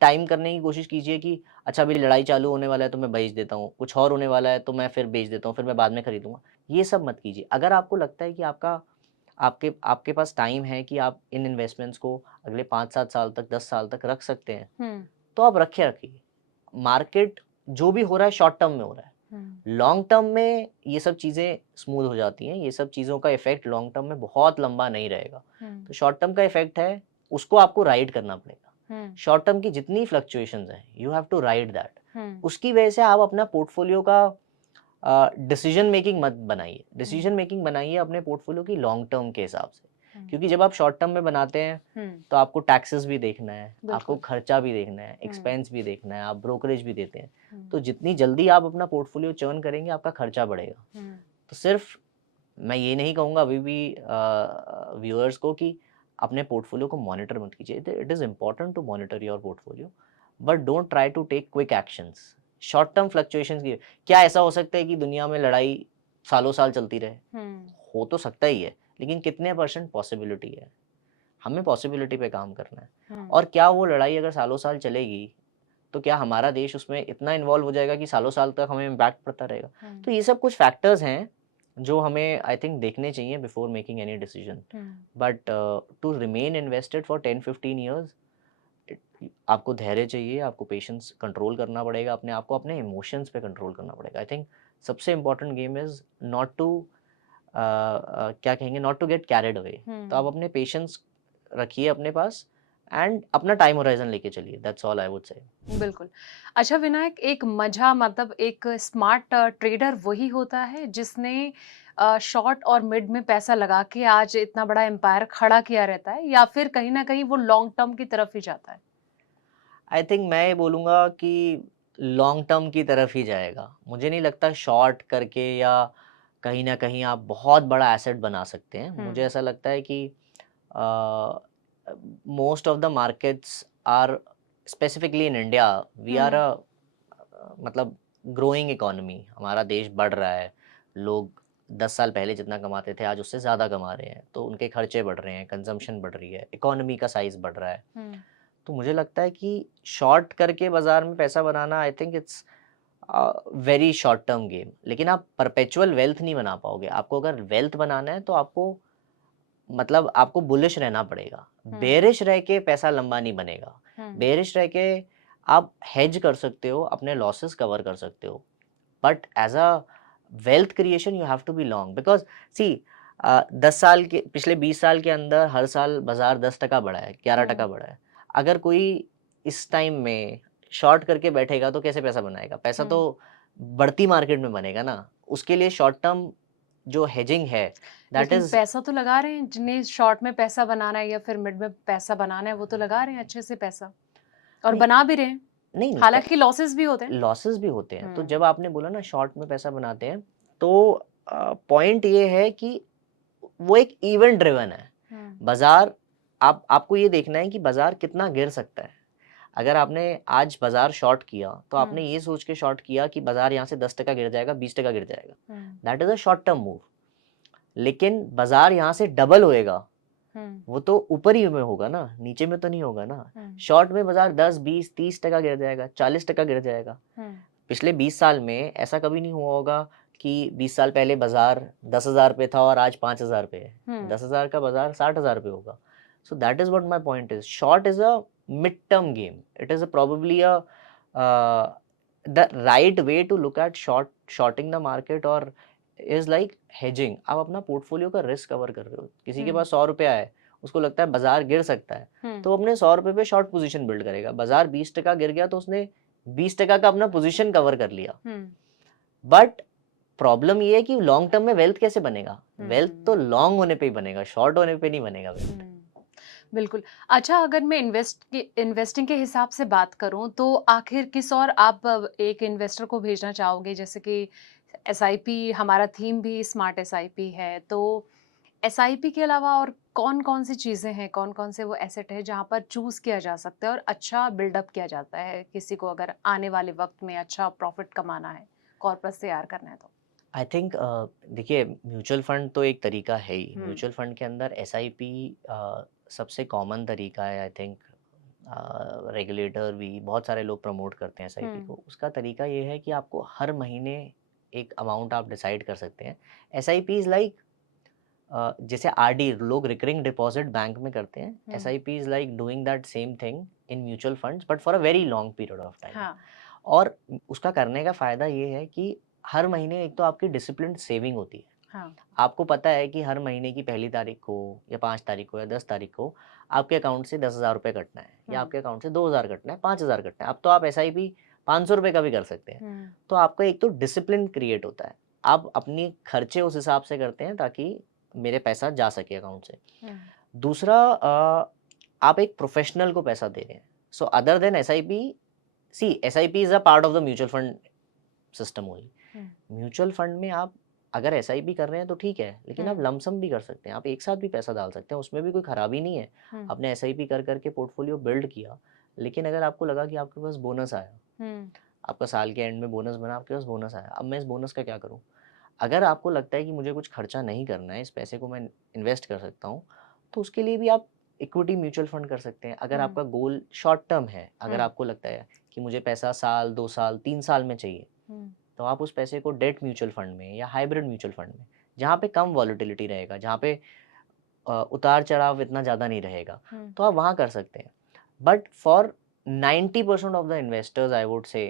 टाइम करने की कोशिश कीजिए कि अच्छा अभी लड़ाई चालू होने वाला है तो मैं बेच देता हूँ, कुछ और होने वाला है तो मैं फिर बेच देता हूँ, फिर मैं बाद में खरीदूंगा। ये सब मत कीजिए। अगर आपको लगता है कि आपके आपके पास टाइम है कि आप इन इन्वेस्टमेंट्स को अगले 5-7 साल तक, 10 साल तक रख सकते हैं, तो आप रखिए। मार्केट जो भी हो रहा है शॉर्ट टर्म में हो रहा है, लॉन्ग टर्म में ये सब चीज़ें स्मूथ हो जाती हैं। ये सब चीज़ों का इफेक्ट लॉन्ग टर्म में बहुत लंबा नहीं रहेगा। तो शॉर्ट टर्म का इफेक्ट है, उसको आपको राइड करना पड़ेगा। शॉर्ट टर्म की जितनी फ्लक्चुएशंस हैं, you have to ride that. उसकी वजह से आप अपना पोर्टफोलियो का डिसीजन मेकिंग मत बनाइए। डिसीजन मेकिंग बनाइए अपने पोर्टफोलियो की लॉन्ग टर्म के हिसाब से, क्योंकि जब आप शॉर्ट टर्म में बनाते हैं तो आपको टैक्सेस भी देखना है, आपको खर्चा भी देखना है, एक्सपेंस भी देखना है, आप ब्रोकरेज भी देते हैं। तो जितनी जल्दी आप अपना पोर्टफोलियो चर्न करेंगे, आपका खर्चा बढ़ेगा। तो सिर्फ मैं ये नहीं कहूँगा अभी भी व्यूअर्स को कि अपने पोर्टफोलियो को मॉनिटर मत कीजिए। It is important to monitor your portfolio, but don't try to take quick actions. Short term fluctuations की क्या ऐसा हो सकता है कि दुनिया में लड़ाई सालों साल चलती रहे? हो तो सकता ही है, लेकिन कितने % पॉसिबिलिटी है? हमें पॉसिबिलिटी पे काम करना है। और क्या वो लड़ाई अगर सालों साल चलेगी तो क्या हमारा देश उसमें इतना इन्वॉल्व हो जाएगा कि सालों साल तक हमें इम्पैक्ट पड़ता रहेगा? तो हम्म। ये सब कुछ फैक्टर्स हैं जो हमें आई थिंक देखने चाहिए before making any decision. But to remain invested for 10-15 years, आपको धैर्य चाहिए, आपको पेशेंस कंट्रोल करना पड़ेगा, अपने आप को अपने इमोशंस पे कंट्रोल करना पड़ेगा। आई थिंक सबसे important game is not to क्या कहेंगे, not to get carried away. तो आप अपने पेशेंस रखिए अपने पास एंड अपना टाइम होराइजन लेके चलिए, दैट्स ऑल आई वुड से। बिल्कुल। अच्छा विनायक, एक मज़ा मतलब एक स्मार्ट ट्रेडर वही होता है जिसने शॉर्ट और मिड में पैसा लगा के आज इतना बड़ा एम्पायर खड़ा किया रहता है, या फिर कहीं न कहीं वो लॉन्ग टर्म की तरफ ही जाता है? आई थिंक मैं ये बोलूँगा कि लॉन्ग टर्म की तरफ ही जाएगा। मुझे नहीं लगता शॉर्ट करके या कहीं न कहीं आप बहुत बड़ा एसेट बना सकते हैं। मुझे हुँ, ऐसा लगता है कि most of the markets are specifically in India, we are hmm, मतलब ग्रोइंग इकोनॉमी, हमारा देश बढ़ रहा है। लोग 10 साल पहले जितना कमाते थे आज उससे ज़्यादा कमा रहे हैं, तो उनके खर्चे बढ़ रहे हैं, कंज़म्पशन बढ़ रही है, इकोनॉमी का साइज़ बढ़ रहा है। हुँ, तो मुझे लगता है कि शॉर्ट करके बाज़ार में पैसा बनाना I think it's very short term game, लेकिन आप परपेचुअल वेल्थ नहीं बना पाओगे। आपको अगर वेल्थ बनाना है तो आपको मतलब आपको बुलिश रहना पड़ेगा। हुँ, बेयरिश रह के पैसा लंबा नहीं बनेगा। हुँ, बेयरिश रह के आप हेज कर सकते हो, अपने लॉसेस कवर कर सकते हो। But as a wealth creation you have to be long, because see 10 साल के पिछले 20 साल के अंदर हर साल बाज़ार 10% बढ़ा है, 11% हुँ, बढ़ा है। अगर कोई इस टाइम में शॉर्ट करके बैठेगा तो कैसे पैसा बनाएगा? पैसा हुँ। तो बढ़ती मार्केट में बनेगा ना। उसके लिए शॉर्ट टर्म जो हेजिंग है दैट लेकिन इज़ पैसा तो लगा रहे हैं, जिन्हें शॉर्ट में पैसा बनाना है या फिर मिड में पैसा बनाना है, वो तो लगा रहे हैं अच्छे से पैसा और नहीं, बना भी रहे हैं। नहीं, नहीं हालाँकि लॉसेस भी होते हैं। लॉसेस भी होते हैं। तो हुँ, जब आपने बोला ना शॉर्ट में पैसा बनाते हैं, तो पॉइंट ये है कि वो एक इवेंट ड्रिवन है। हुँ, बाज़ार आप आपको ये देखना है कि बाज़ार कितना गिर सकता है। अगर आपने आज बाज़ार शॉर्ट किया, तो हुँ, आपने ये सोच के शॉर्ट किया कि बाज़ार यहाँ से 10% गिर जाएगा, 20% गिर जाएगा। Hmm, that is a short term move. लेकिन बाज़ार यहाँ से डबल होएगा, हुँ, वो तो ऊपर ही में होगा ना, नीचे में तो नहीं होगा ना। हुँ, शॉर्ट में बाज़ार 10, 20, 30% गिर जाएगा, 40% गिर जाएगा। हुँ, पिछले 20 साल में ऐसा कभी नहीं हुआ होगा कि 20 साल पहले बाज़ार 10,000 पे था और आज 5,000 पे है। हुँ, 10,000 का बाज़ार 60,000 पे होगा। So that is what my point is, short is a mid term game. It is probably the right way to look at shorting the market और इज़ लाइक हेजिंग। आप अपना पोर्टफोलियो का रिस्क कवर कर रहे हो। किसी के हुँ, पास ₹100 है, उसको लगता है बाज़ार गिर सकता है, हुँ, तो वो अपने ₹100 पे शॉर्ट पोज़ीशन बिल्ड करेगा। बाज़ार 20% गिर गया तो उसने 20% का अपना पोज़ीशन कवर कर लिया। हुँ, बट प्रॉब्लम ये है कि लॉन्ग टर्म में वेल्थ कैसे बनेगा? वेल्थ तो हुँ, लॉन्ग होने पे ही बनेगा, शॉर्ट होने पे नहीं बनेगा वेल्थ। हुँ। बिल्कुल। अच्छा, अगर मैं इन्वेस्टिंग के हिसाब से बात करूँ, तो आखिर किस और आप एक इन्वेस्टर को भेजना चाहोगे? जैसे कि एसआईपी, हमारा थीम भी स्मार्ट एसआईपी है, तो एसआईपी के अलावा और कौन-कौन सी चीज़ें हैं, कौन-कौन से वो एसेट हैं जहाँ पर चूज़ किया जा सकता है और अच्छा बिल्डअप किया जाता है, किसी को अगर आने वाले वक़्त में अच्छा प्रॉफ़िट कमाना है, कॉर्पस तैयार करना है तो? आई थिंक देखिए म्यूचुअल फंड तो एक तरीका है ही। हुँ, म्यूचुअल फंड के अंदर एसआईपी सबसे कॉमन तरीका है। आई थिंक रेगुलेटर भी बहुत सारे लोग प्रमोट करते हैं एसआईपी हुँ, को। उसका तरीका ये है कि आपको हर महीने एक अमाउंट आप डिसाइड कर सकते हैं। एसआईपी इज़ लाइक जैसे आरडी लोग रिकरिंग डिपॉजिट बैंक में करते हैं, hmm, SIP is like doing that same thing in mutual funds but for a very long period of time. हाँ, और उसका करने का फ़ायदा ये है कि हर महीने एक तो आपकी डिसिप्लिन्ड सेविंग होती है। हाँ, आपको पता है कि हर महीने की पहली तारीख को या 5 तारीख को या 10 तारीख को आपके अकाउंट से 10,000 रुपए कटना है या हुँ, आपके अकाउंट से 2,000 कटना है, 5,000 कटना है। अब तो आप एसआईपी ₹500 का भी कर सकते हैं। हुँ, तो आपका एक तो डिसिप्लिन क्रिएट होता है। आप अपनी खर्चे उस हिसाब से करते हैं ताकि मेरे पैसा जा सके अकाउंट से। हुँ, दूसरा आप एक प्रोफ़ेशनल को पैसा दे रहे हैं। So other than SIP, see SIP is a part of the mutual fund system only. Hmm, mutual fund में आप अगर एसआईपी कर रहे हैं तो ठीक है, लेकिन आप हुँ, लमसम भी कर सकते हैं, आप एक साथ भी पैसा डाल सकते हैं, उसमें भी कोई खराबी नहीं है। हुँ, आपने एसआईपी कर करके पोर्टफोलियो बिल्ड किया, लेकिन अगर आपको लगा कि आपके पास बोनस आया, हुँ, आपका साल के एंड में बोनस बना, आपके पास बोनस आया, अब मैं इस बोनस का क्या करूँ? अगर आपको लगता है कि मुझे कुछ खर्चा नहीं करना है, इस पैसे को मैं इन्वेस्ट कर सकता हूँ, तो उसके लिए भी आप इक्विटी म्यूचुअल फंड कर सकते हैं। अगर हुँ, आपका गोल शॉर्ट टर्म है, अगर हुँ, आपको लगता है कि मुझे पैसा साल 2 साल 3 साल में चाहिए, तो आप उस पैसे को डेट म्यूचुअल फंड में या हाइब्रिड म्यूचुअल फंड में, जहाँ पे कम वॉलेटिलिटी रहेगा, जहाँ पे उतार-चढ़ाव इतना ज़्यादा नहीं रहेगा, तो आप वहाँ कर सकते हैं। But for 90% of the investors I would से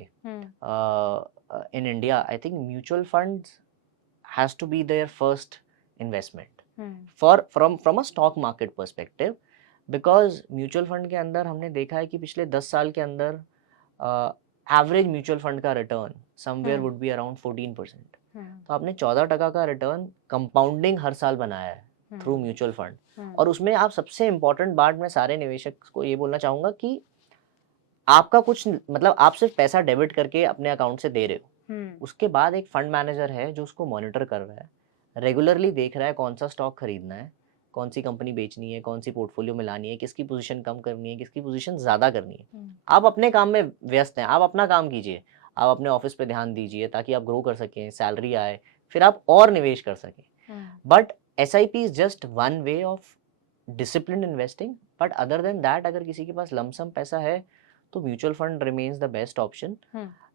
in India, I think mutual funds has to be their first investment from a stock market perspective, because mutual fund के अंदर हमने देखा है कि पिछले 10 साल के अंदर एवरेज म्यूचुअल फंड का return somewhere would be around 14%। तो आपने 14% का रिटर्न कंपाउंडिंग हर साल बनाया है थ्रू म्यूचुअल फंड। और उसमें आप सबसे इम्पोर्टेंट बात मैं सारे निवेशक को ये बोलना चाहूँगा कि आपका कुछ मतलब आप सिर्फ पैसा डेबिट करके अपने अकाउंट से दे रहे हो, उसके बाद एक फंड मैनेजर है जो उसको मॉनिटर कर रहा है, रेगुलरली देख रहा है कौन सा स्टॉक खरीदना है, कौन सी कंपनी बेचनी है, कौन सी पोर्टफोलियो में लानी है, किसकी पोजीशन कम करनी है, किसकी पोजीशन ज़्यादा करनी है। आप अपने काम में व्यस्त हैं, आप अपना काम कीजिए, आप अपने ऑफिस पे ध्यान दीजिए ताकि आप ग्रो कर सकें, सैलरी आए, फिर आप और निवेश कर सकें। But SIP is just one way of discipline investing. But other than that, अगर किसी के पास लमसम पैसा है तो mutual fund remains the best option.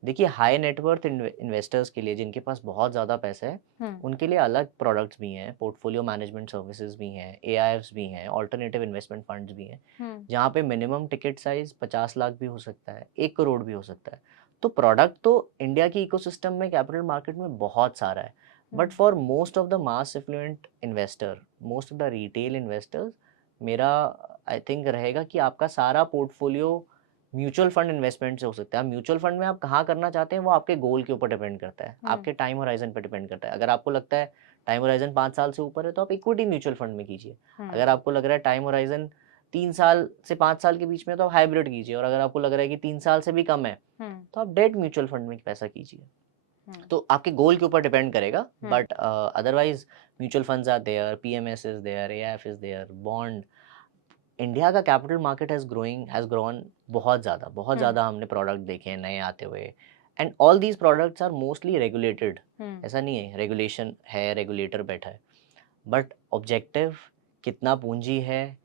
देखिए, हाई नेटवर्थ इन्वेस्टर्स के लिए जिनके पास बहुत ज़्यादा पैसा है, उनके लिए अलग प्रोडक्ट्स भी हैं, पोर्टफोलियो मैनेजमेंट सर्विसेज भी हैं, AIFs भी हैं, ऑल्टरनेटिव इन्वेस्टमेंट फंड्स भी हैं, जहाँ पे मिनिमम टिकट साइज 50 लाख भी हो सकता है, 1 करोड़ भी हो सकता है। तो प्रोडक्ट तो इंडिया की इकोसिस्टम में, कैपिटल मार्केट में बहुत सारा है। But for most of the mass affluent investor, most of the retail investors, मेरा आई थिंक रहेगा कि आपका सारा पोर्टफोलियो म्यूचुअल फंड इन्वेस्टमेंट से हो सकता है। म्यूचुअल फंड में आप कहाँ करना चाहते हैं वो आपके गोल के ऊपर डिपेंड करता है, आपके टाइम होराइजन पर डिपेंड करता है। अगर आपको लगता है टाइम होराइजन 5 साल से ऊपर है तो आप इक्विटी म्यूचुअल फंड में कीजिए। अगर आपको लग रहा है टाइम होराइजन 3 साल से 5 साल के बीच में, तो आप हाइब्रिड कीजिए। और अगर आपको लग रहा है कि 3 साल से भी कम है, तो आप डेट म्यूचुअल फंड में पैसा कीजिए। तो आपके गोल के ऊपर डिपेंड करेगा। But otherwise mutual funds are there, PMS is there, AIF is there, bond. India का कैपिटल मार्केट हैज ग्रोन बहुत ज़्यादा हमने प्रोडक्ट देखे हैं नए आते हुए। And all these products are mostly regulated. ऐसा नहीं है रेगुलेशन है, रेगुलेटर बैठा है, बट ऑब्जेक्टिव कितना पूंजी है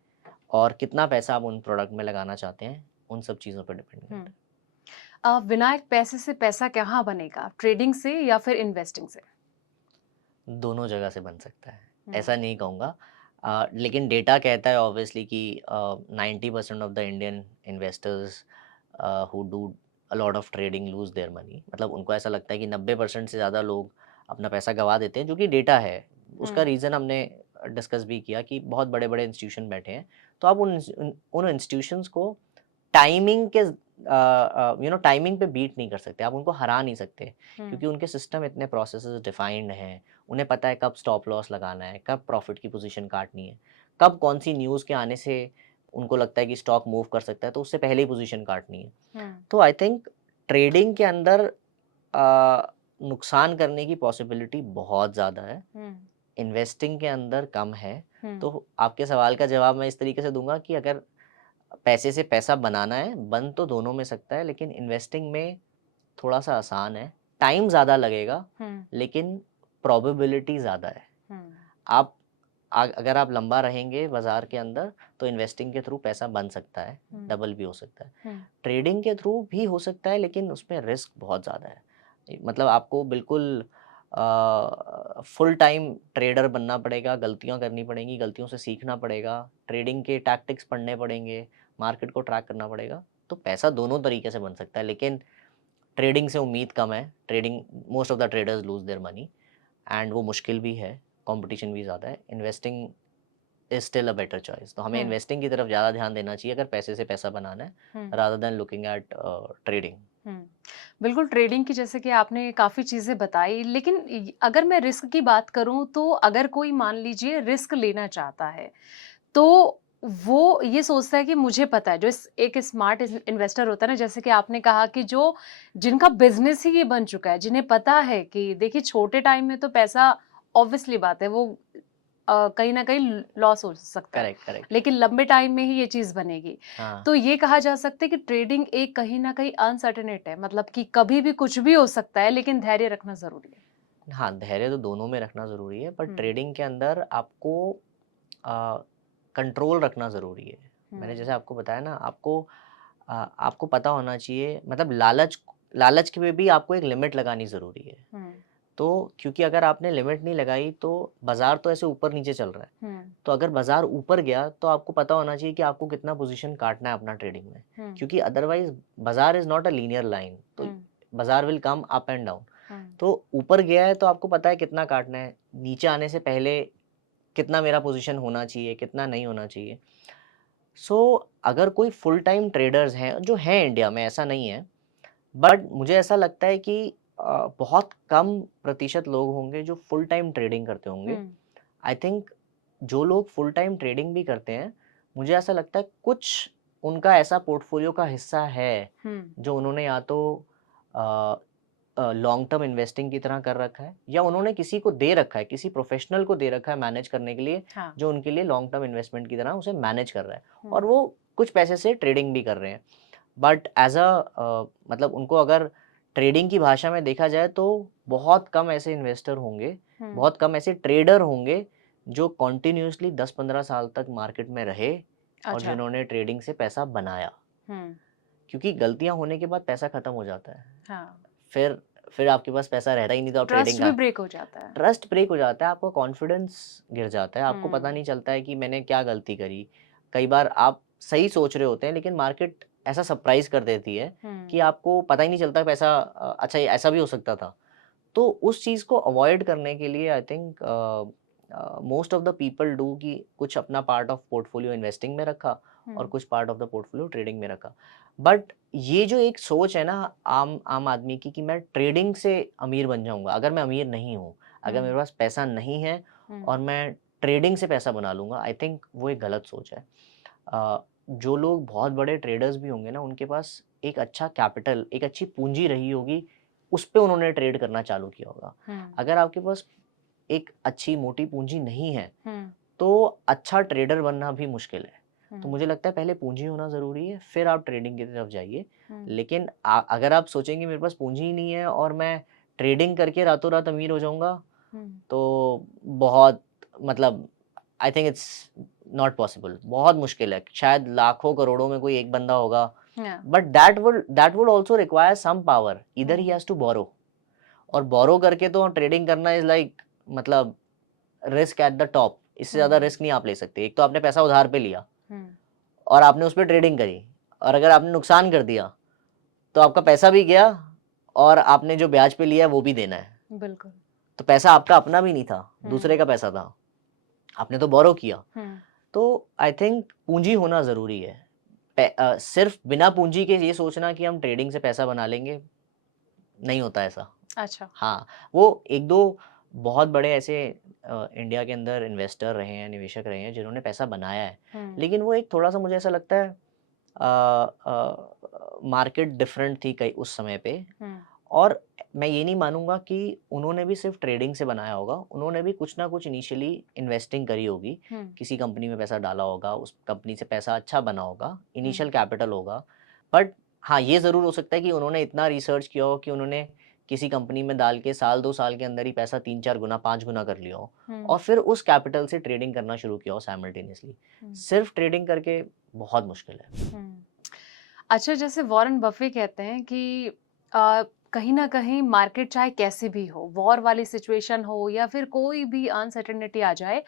और कितना पैसा आप उन प्रोडक्ट में लगाना चाहते हैं, उन सब चीज़ों पर डिपेंड करता है। विनायक, पैसे से पैसा कहाँ बनेगा, ट्रेडिंग से या फिर इन्वेस्टिंग से? दोनों जगह से बन सकता है, ऐसा नहीं कहूँगा। लेकिन डेटा कहता है ऑब्वियसली कि 90% of the Indian investors who do a lot of trading lose their money. मतलब उनको ऐसा लगता है कि 90% से ज़्यादा लोग अपना पैसा गंवा देते हैं, जो कि डेटा है। उसका रीज़न हमने डिस्कस भी किया कि बहुत बड़े बड़े इंस्टीट्यूशन बैठे हैं। तो आप उन इंस्टीट्यूशंस को टाइमिंग के टाइमिंग पे बीट नहीं कर सकते, आप उनको हरा नहीं सकते, क्योंकि उनके सिस्टम इतने प्रोसेसेस डिफाइंड हैं। उन्हें पता है कब स्टॉप लॉस लगाना है, कब प्रॉफिट की पोजीशन काटनी है, कब कौन सी न्यूज़ के आने से उनको लगता है कि स्टॉक मूव कर सकता है, तो उससे पहले ही पोजीशन काटनी है। तो आई थिंक ट्रेडिंग के अंदर नुकसान करने की पॉसिबिलिटी बहुत ज़्यादा है, इन्वेस्टिंग के अंदर कम है। तो आपके सवाल का जवाब मैं इस तरीके से दूंगा कि अगर पैसे से पैसा बनाना है, बन तो दोनों में सकता है, लेकिन इन्वेस्टिंग में थोड़ा सा आसान है, टाइम ज़्यादा लगेगा, लेकिन प्रोबेबिलिटी ज़्यादा है। आप अगर आप लंबा रहेंगे बाजार के अंदर, तो इन्वेस्टिंग के थ्रू पैसा बन सकता है, डबल भी हो सकता है। ट्रेडिंग के थ्रू भी हो सकता है, लेकिन उसमें रिस्क बहुत ज़्यादा है। मतलब आपको बिल्कुल फुल टाइम ट्रेडर बनना पड़ेगा, गलतियां करनी पड़ेंगी, गलतियों से सीखना पड़ेगा, ट्रेडिंग के टैक्टिक्स पढ़ने पड़ेंगे, मार्केट को ट्रैक करना पड़ेगा। तो पैसा दोनों तरीके से बन सकता है, लेकिन ट्रेडिंग से उम्मीद कम है। Trading, most of the traders lose their money, and वो मुश्किल भी है, कंपटीशन भी ज़्यादा है। Investing is still a better choice. तो हमें इन्वेस्टिंग की तरफ ज़्यादा ध्यान देना चाहिए अगर पैसे से पैसा बनाना है, rather than looking at trading. बिल्कुल, ट्रेडिंग की जैसे कि आपने काफ़ी चीज़ें बताई, लेकिन अगर मैं रिस्क की बात करूं, तो अगर कोई मान लीजिए रिस्क लेना चाहता है, तो वो ये सोचता है कि मुझे पता है, जो एक स्मार्ट इन्वेस्टर होता है ना, जैसे कि आपने कहा कि जो जिनका बिजनेस ही ये बन चुका है, जिन्हें पता है कि देखिए छोटे टाइम में तो पैसा ऑब्वियसली बात है वो कहीं न कहीं लॉस हो सकता है, करेक्ट। लेकिन लंबे टाइम में ही ये चीज़ बनेगी। हाँ, तो ये कहा जा सकता है कि ट्रेडिंग एक कहीं न कहीं अनसर्टेनिट है, मतलब कि कभी भी कुछ भी हो सकता है, लेकिन धैर्य रखना ज़रूरी है। हाँ, धैर्य तो दोनों में रखना ज़रूरी है, पर हुँ, ट्रेडिंग के अंदर आपको कंट्रोल रखना ज़रूरी है। मैंने जैसे हुँ, आपको बताया ना, आपको आपको पता होना चाहिए, मतलब लालच लालच के पे भी आपको एक लिमिट लगानी ज़रूरी है। हुँ, तो क्योंकि अगर आपने लिमिट नहीं लगाई तो बाज़ार तो ऐसे ऊपर-नीचे चल रहा है। हुँ, तो अगर बाज़ार ऊपर गया तो आपको पता होना चाहिए कि आपको कितना पोज़ीशन काटना है अपना ट्रेडिंग में। हुँ, क्योंकि अदरवाइज़ बाज़ार is not a linear line, तो हुँ, बाज़ार will come up and down. Hmm, तो ऊपर गया है तो आपको पता है कितना काटना है, नीचे आने से पहले कितना मेरा पोज़ीशन होना चाहिए, कितना नहीं होना चाहिए। सो अगर कोई फुल टाइम ट्रेडर्स हैं, जो हैं इंडिया में, ऐसा नहीं है, बट मुझे ऐसा लगता है कि बहुत कम प्रतिशत लोग होंगे जो फुल टाइम ट्रेडिंग करते होंगे। हुँ, आई थिंक जो लोग फुल टाइम ट्रेडिंग भी करते हैं, मुझे ऐसा लगता है कुछ उनका ऐसा पोर्टफोलियो का हिस्सा है, हुँ, जो उन्होंने या तो अ लॉन्ग टर्म इन्वेस्टिंग की तरह कर रखा है, या उन्होंने किसी को दे रखा है, किसी प्रोफेशनल को दे रखा है मैनेज करने के लिए, हाँ, जो उनके लिए लॉन्ग टर्म इन्वेस्टमेंट की तरह उसे मैनेज कर रहा है, हुँ, और वो कुछ पैसे से ट्रेडिंग भी कर रहे हैं। बट एज़ मतलब उनको अगर ट्रेडिंग की भाषा में देखा जाए तो बहुत कम ऐसे इन्वेस्टर होंगे, हुँ, बहुत कम ऐसे ट्रेडर होंगे जो कंटिन्यूअसली 10-15 साल तक मार्केट में रहे और अच्छा, जिन्होंने ट्रेडिंग से पैसा बनाया। हुँ, क्योंकि गलतियाँ होने के बाद पैसा खत्म हो जाता है। हाँ, फिर फिर आपके पास पैसा रहता ही नहीं, तो आप ट्रेडिंग ट्रस्ट भी का ब्रेक हो जाता है। ट्रस्ट ब्रेक हो जाता है, आपका कॉन्फिडेंस गिर जाता है, आपको पता हुँ, नहीं चलता है कि मैंने क्या गलती करी। कई बार आप सही सोच रहे होते हैं लेकिन मार्केट ऐसा सरप्राइज़ कर देती है कि हुँ, आपको पता ही नहीं चलता पैसा अच्छा ये ऐसा भी हो सकता था। तो उस चीज़ को अवॉइड करने के लिए I think most of the people do कि कुछ अपना पार्ट ऑफ पोर्टफोलियो इन्वेस्टिंग में रखा और हुँ, कुछ part of the portfolio trading में रखा। बट ये जो एक सोच है ना आम आम आदमी की कि मैं ट्रेडिंग से अमीर बन जाऊँगा, अगर मैं अमीर नहीं हूँ, अगर मेरे हुँ, पास पैसा नहीं है हुँ, और मैं ट्रेडिंग से पैसा बना लूँगा, आई थिंक वो एक गलत सोच है। जो लोग बहुत बड़े ट्रेडर्स भी होंगे ना, उनके पास एक अच्छा कैपिटल, एक अच्छी पूँजी रही होगी, उस पे उन्होंने ट्रेड करना चालू किया होगा। हुँ, अगर आपके पास एक अच्छी मोटी पूँजी नहीं है, हुँ, तो अच्छा ट्रेडर बनना भी मुश्किल है। तो हुँ, मुझे लगता है पहले पूँजी होना ज़रूरी है, फिर आप ट्रेडिंग की तरफ जाइए। हुँ, लेकिन अगर आप सोचेंगे मेरे पास पूँजी ही नहीं है और मैं ट्रेडिंग करके रातों-रात अमीर हो जाऊँगा, हुँ, तो बहुत मतलब आई थिंक इट्स नॉट पॉसिबल, बहुत मुश्किल है। शायद लाखों करोड़ों में कोई एक बंदा होगा, हाँ, but that would also require some power, either he hmm, has to borrow, और बोरो करके तो ट्रेडिंग करना इज़ लाइक मतलब रिस्क एट द टॉप, इससे ज़्यादा हुँ, रिस्क नहीं आप ले सकते। एक तो आपने पैसा उधार पे लिया हुँ, और आपने उस पे ट्रेडिंग करी, और अगर आपने नुकसान कर दिया, तो आपका पैसा भी गया और आपने जो ब्याज पे लिया है वो भी देना है। बिल्कुल, तो पैसा आपका अपना भी नहीं था, दूसरे हुँ, का पैसा था। आपने तो बोरो किया। हुँ, तो आई थिंक पूँजी होना ज़रूरी है। सिर्फ़ बिना पूँजी के ये सोचना कि हम ट्रेडिंग से पैसा बना लेंगे, नहीं होता ऐसा। अच्छा, हाँ, वो 1-2 बहुत बड़े ऐसे इंडिया के अंदर इन्वेस्टर रहे हैं, निवेशक रहे हैं, जिन्होंने पैसा बनाया है। हुँ, लेकिन वो एक थोड़ा-सा मुझे ऐसा लगता है मार्केट डिफरेंट थी कई उस समय पे, हुँ, और मैं ये नहीं मानूँगा कि उन्होंने भी सिर्फ़ ट्रेडिंग से बनाया होगा। उन्होंने भी कुछ ना कुछ इनिशियली इन्वेस्टिंग करी होगी, हुँ, किसी कंपनी में पैसा डाला होगा, उस कंपनी से पैसा अच्छा बना होगा, हुँ, इनिशियल कैपिटल होगा। बट हाँ, ये ज़रूर हो सकता है कि उन्होंने इतना रिसर्च किया हो कि उन्होंने किसी कंपनी में डाल के साल 2 साल के अंदर ही पैसा 3-4 गुना, 5 गुना कर लिया हो, हुँ, और फिर उस कैपिटल से ट्रेडिंग करना शुरू किया हो साइमल्टेनियसली। हुँ, सिर्फ़ ट्रेडिंग करके बहुत मुश्किल है। हुँ। अच्छा, जैसे वॉरेन बफे कहते हैं कि अ, कहीं न कहीं मार्केट चाहे कैसी भी हो, वॉर वाली सिचुएशन हो या फिर कोई भी अनसर्टेनिटी आ जाए,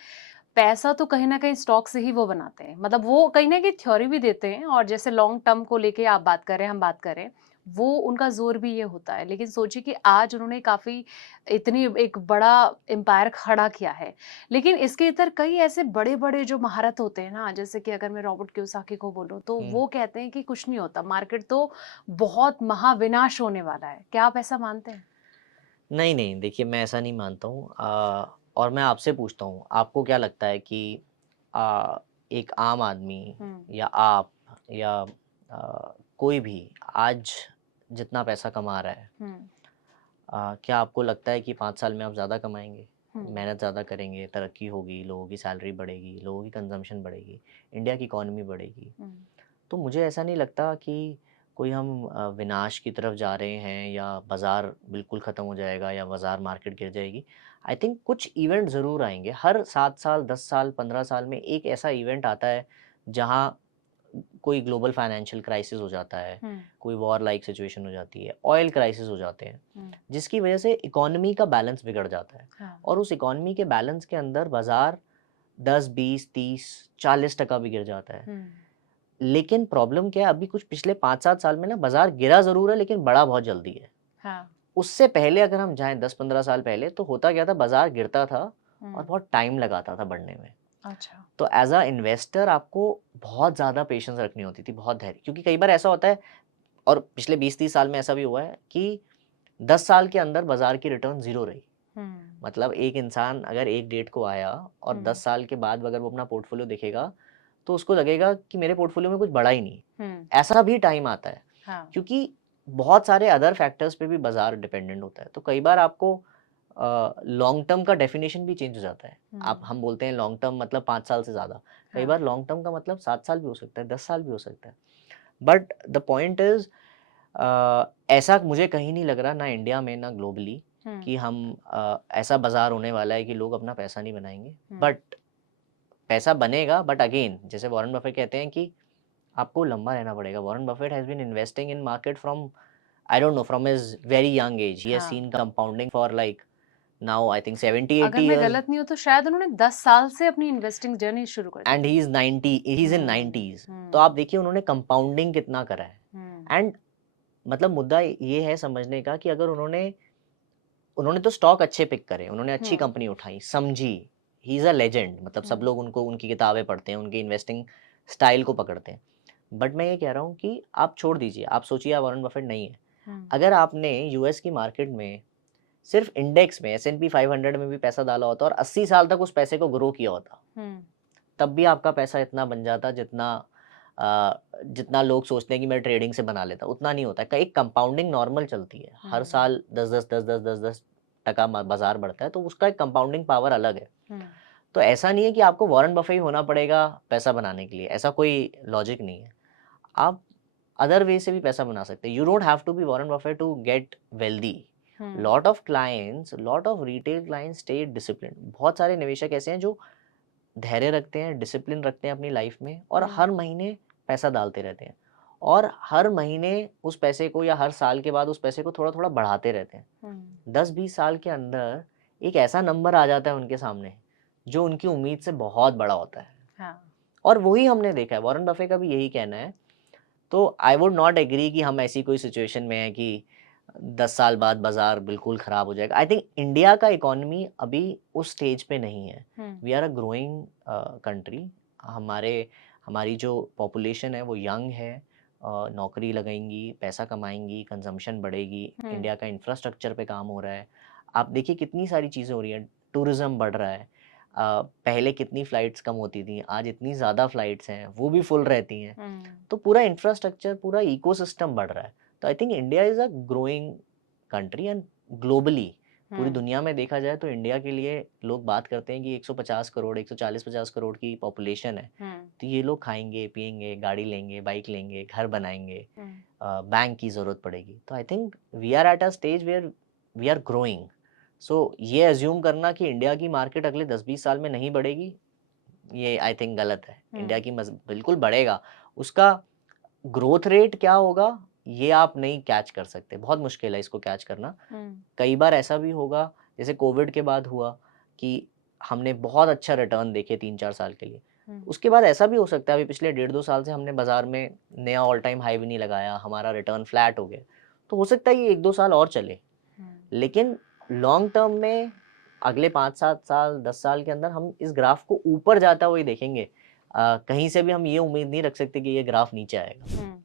पैसा तो कहीं न कहीं स्टॉक से ही वो बनाते हैं। मतलब वो कहीं न कहीं थ्योरी भी देते हैं और जैसे लॉन्ग टर्म को लेके आप बात कर रहे हैं, हम बात कर रहे हैं, वो उनका ज़ोर भी ये होता है। लेकिन सोचिए कि आज उन्होंने काफ़ी इतनी एक बड़ा एम्पायर खड़ा किया है। लेकिन इसके इतर कई ऐसे बड़े-बड़े जो महारत होते हैं ना, जैसे कि अगर मैं रॉबर्ट कियोसाकी को बोलूँ, तो हुँ। वो कहते हैं कि कुछ नहीं होता, मार्केट तो बहुत महाविनाश होने वाला है। क्या आप ऐसा मानते हैं? नहीं, नहीं, देखिए मैं ऐसा नहीं मानता हूँ, और मैं आपसे पूछता हूँ, आपको क्या लगता है कि अ, एक आम आदमी हुँ, या आप या कोई भी आज जितना पैसा कमा रहा है, हुँ, क्या आपको लगता है कि 5 साल में आप ज़्यादा कमाएँगे? हुँ, मेहनत ज़्यादा करेंगे, तरक्की होगी, लोगों की सैलरी बढ़ेगी, लोगों की कंज़म्पशन बढ़ेगी, इंडिया की इकॉनमी बढ़ेगी। हुँ, तो मुझे ऐसा नहीं लगता कि कोई हम विनाश की तरफ जा रहे हैं या बाज़ार बिल्कुल ख़त्म हो जाएगा या बाज़ार मार्केट गिर जाएगी। आई थिंक कुछ इवेंट ज़रूर आएँगे। हर 7 साल, 10 साल, 15 साल में एक ऐसा इवेंट आता है जहाँ कोई ग्लोबल फाइनेंशियल क्राइसिस हो जाता है, हम्म, कोई वॉर लाइक सिचुएशन हो जाती है, ऑयल क्राइसिस हो जाते हैं, हम्म, जिसकी वजह से इकोनॉमी का बैलेंस बिगड़ जाता है। हाँ, और उस इकोनॉमी के बैलेंस के अंदर बाजार 10, 20, 30, 40% भी गिर जाता है। हम्म, लेकिन प्रॉब्लम क्या है, अभी कुछ पिछले 5-7 साल में ना बाजार गिरा ज़रूर है, लेकिन बढ़ा बहुत जल्दी है। हाँ, उससे पहले अगर हम जाएँ 10-15 साल पहले, तो होता क्या था, बाजार गिरता था और हम्म, बहुत टाइम लगाता था बढ़ने में। अच्छा, तो एज़ अ इन्वेस्टर आपको बहुत ज़्यादा पेशेंस रखनी होती थी, बहुत धैर्य, क्योंकि कई बार ऐसा होता है, और पिछले 20-30 साल में ऐसा भी हुआ है कि 10 साल के अंदर बाजार की रिटर्न ज़ीरो रही। हम्म, मतलब एक इंसान अगर एक डेट को आया और हम्म, 10 साल के बाद अगर वो अपना पोर्टफोलियो देखेगा, तो उसको लगेगा कि मेरे पोर्टफोलियो में कुछ बढ़ा ही नहीं। हम्म, ऐसा भी टाइम आता है, हाँ, क्योंकि बहुत सारे अदर फैक्टर्स पे भी बाजार डिपेंडेंट होता है। तो कई बार आपको लॉन्ग टर्म का डेफिनेशन भी चेंज हो जाता है। आप हम्म, हम बोलते हैं लॉन्ग टर्म मतलब 5 साल से ज़्यादा। कई हाँ, बार लॉन्ग टर्म का मतलब 7 साल भी हो सकता है, 10 साल भी हो सकता है। बट द पॉइंट इज़, ऐसा मुझे कहीं नहीं लग रहा, ना इंडिया में ना ग्लोबली, हम्म, कि हम ऐसा बाज़ार होने वाला है कि लोग अपना पैसा नहीं बनाएँगे। हम्म, बट पैसा बनेगा, बट अगेन जैसे वॉरेन बफेट कहते हैं कि आपको लंबा रहना पड़ेगा। Warren Buffett has been investing in market from, I don't know, from his very young age. He has हाँ। seen compounding for like now I think 70, अगर 80 मैं years, गलत नहीं हूँ तो शायद उन्होंने 10 साल से अपनी इन्वेस्टिंग जर्नी शुरू कर दी and थी। he is 90, he's in hmm, 90s. तो आप हुँ, देखिए उन्होंने कंपाउंडिंग कितना करा है। हुँ, एंड मतलब मुद्दा ये है समझने का कि अगर उन्होंने उन्होंने तो स्टॉक अच्छे पिक करे, उन्होंने अच्छी हुँ, कंपनी उठाई, समझी, ही इज़ अ लेजेंड, मतलब सब हुँ, लोग उनको उनकी किताबें पढ़ते हैं, उनकी इन्वेस्टिंग स्टाइल को पकड़ते हैं। बट मैं ये कह रहा हूँ कि आप छोड़ दीजिए, आप सोचिए आप वॉरेन बफेट नहीं है। हुँ, अगर आपने यूएस की मार्केट में सिर्फ इंडेक्स में S&P 500 में भी पैसा डाला होता और 80 साल तक उस पैसे को ग्रो किया होता, हुँ, तब भी आपका पैसा इतना बन जाता जितना जितना लोग सोचते हैं कि मैं ट्रेडिंग से बना लेता, उतना नहीं होता है। एक कंपाउंडिंग नॉर्मल चलती है, हर हुँ, साल 10-10 बाजार बढ़ता है, तो उसका एक कंपाउंडिंग पावर अलग है। हुँ, तो ऐसा नहीं है कि आपको वॉरेन बफे ही होना पड़ेगा पैसा बनाने के लिए, ऐसा कोई लॉजिक नहीं है। आप अदर वे से भी पैसा बना सकते हैं। You don't have to be Warren Buffett to get wealthy. Hmm, lot of clients, lot of retail clients stay discipline. बहुत सारे निवेशक ऐसे हैं जो धैर्य रखते हैं, डिसिप्लिन रखते हैं अपनी लाइफ में, और हुँ, हर महीने पैसा डालते रहते हैं, और हर महीने उस पैसे को या हर साल के बाद उस पैसे को थोड़ा थोड़ा बढ़ाते रहते हैं। हुँ, 10-20 साल के अंदर एक ऐसा नंबर आ जाता है उनके सामने जो उनकी उम्मीद से बहुत बड़ा होता है। हाँ, और वही हमने देखा है, वॉरेन बफे का भी यही कहना है। तो आई वुड नॉट एग्री कि हम ऐसी कोई सिचुएशन में हैं कि 10 साल बाद बाज़ार बिल्कुल ख़राब हो जाएगा। आई थिंक इंडिया का इकोनॉमी अभी उस स्टेज पे नहीं है। Hmm, we are a growing country. हमारे हमारी जो पॉपुलेशन है वो यंग है, नौकरी लगेंगी, पैसा कमाएँगी, कंज़म्पशन बढ़ेगी, हुँ, इंडिया का इंफ्रास्ट्रक्चर पे काम हो रहा है। आप देखिए कितनी सारी चीज़ें हो रही हैं, टूरिज़्म बढ़ रहा है। पहले कितनी फ़्लाइट्स कम होती थी, आज इतनी ज़्यादा फ़्लाइट्स हैं, वो भी फुल रहती हैं। हुँ, तो पूरा इंफ्रास्ट्रक्चर, पूरा इकोसिस्टम बढ़ रहा है। तो I think India is a growing country, and globally पूरी हुँ, दुनिया में देखा जाए तो इंडिया के लिए लोग बात करते हैं कि 150 करोड़, 140-50 करोड़ की पॉपुलेशन है। हुँ, तो ये लोग खाएँगे, पिएँगे, गाड़ी लेंगे, बाइक लेंगे, घर बनाएँगे, हुँ, बैंक की ज़रूरत पड़ेगी। तो I think we are at a stage where we are growing. So ये अज़्यूम करना कि इंडिया की मार्केट अगले 10-20 साल में नहीं बढ़ेगी, ये आई थिंक गलत है। इंडिया हुँ, की बिल्कुल बढ़ेगा। उसका ग्रोथ रेट क्या होगा, ये आप नहीं कैच कर सकते, बहुत मुश्किल है इसको कैच करना। हुँ, कई बार ऐसा भी होगा, जैसे कोविड के बाद हुआ, कि हमने बहुत अच्छा रिटर्न देखे 3-4 साल के लिए। हुँ, उसके बाद ऐसा भी हो सकता है, अभी पिछले 1.5-2 साल से हमने बाज़ार में नया ऑल टाइम हाई भी नहीं लगाया, हमारा रिटर्न फ्लैट हो गया। तो हो सकता है ये 1-2 साल और चले। हुँ, लेकिन लॉन्ग टर्म में अगले 5-7 साल, 10 साल के अंदर हम इस ग्राफ को ऊपर जाता हुआ ही देखेंगे। कहीं से भी हम ये उम्मीद नहीं रख सकते कि ये ग्राफ नीचे आएगा। हुँ।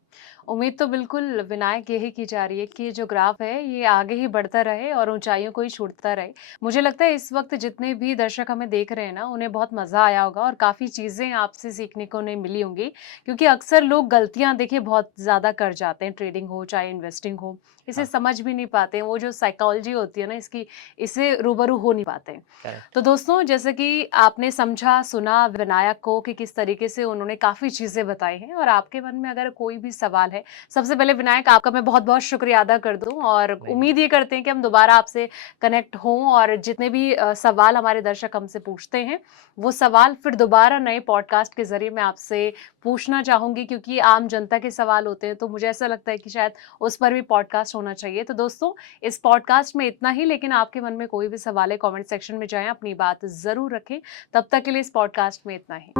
उम्मीद तो बिल्कुल विनायक यही की जा रही है कि ये जो ग्राफ है ये आगे ही बढ़ता रहे और ऊँचाइयों को ही छूटता रहे। मुझे लगता है इस वक़्त जितने भी दर्शक हमें देख रहे हैं ना, उन्हें बहुत मज़ा आया होगा और काफ़ी चीज़ें आपसे सीखने को उन्हें मिली होंगी। क्योंकि अक्सर लोग गलतियाँ देखिए बहुत ज़्यादा कर जाते हैं, ट्रेडिंग हो चाहे इन्वेस्टिंग हो, इसे हाँ, समझ भी नहीं पाते हैं। वो जो साइकोलॉजी होती है ना इसकी, इससे रूबरू हो नहीं पाते हैं। करेक्ट। तो दोस्तों जैसे कि आपने समझा, सुना विनायक को कि किस तरीके से उन्होंने काफ़ी चीज़ें बताई हैं और आपके मन में अगर कोई भी सवाल है है। सबसे पहले विनायक आपका मैं बहुत-बहुत शुक्रिया अदा कर दूँ और नहीं, उम्मीद ये करते हैं कि हम दोबारा आपसे कनेक्ट हों और जितने भी सवाल हमारे दर्शक हमसे पूछते हैं, वो सवाल फिर दोबारा नए पॉडकास्ट के ज़रिए मैं आपसे पूछना चाहूँगी क्योंकि आम जनता के सवाल होते हैं, तो मुझे ऐसा लगता है कि शायद उस पर भी पॉडकास्ट होना चाहिए। तो दोस्तों, इस पॉडकास्ट में इतना ही, लेकिन आपके मन में कोई भी सवाल है, कमेंट सेक्शन में जाएँ, अपनी बात ज़रूर रखें। तब तक के लिए इस पॉडकास्ट में इतना ही।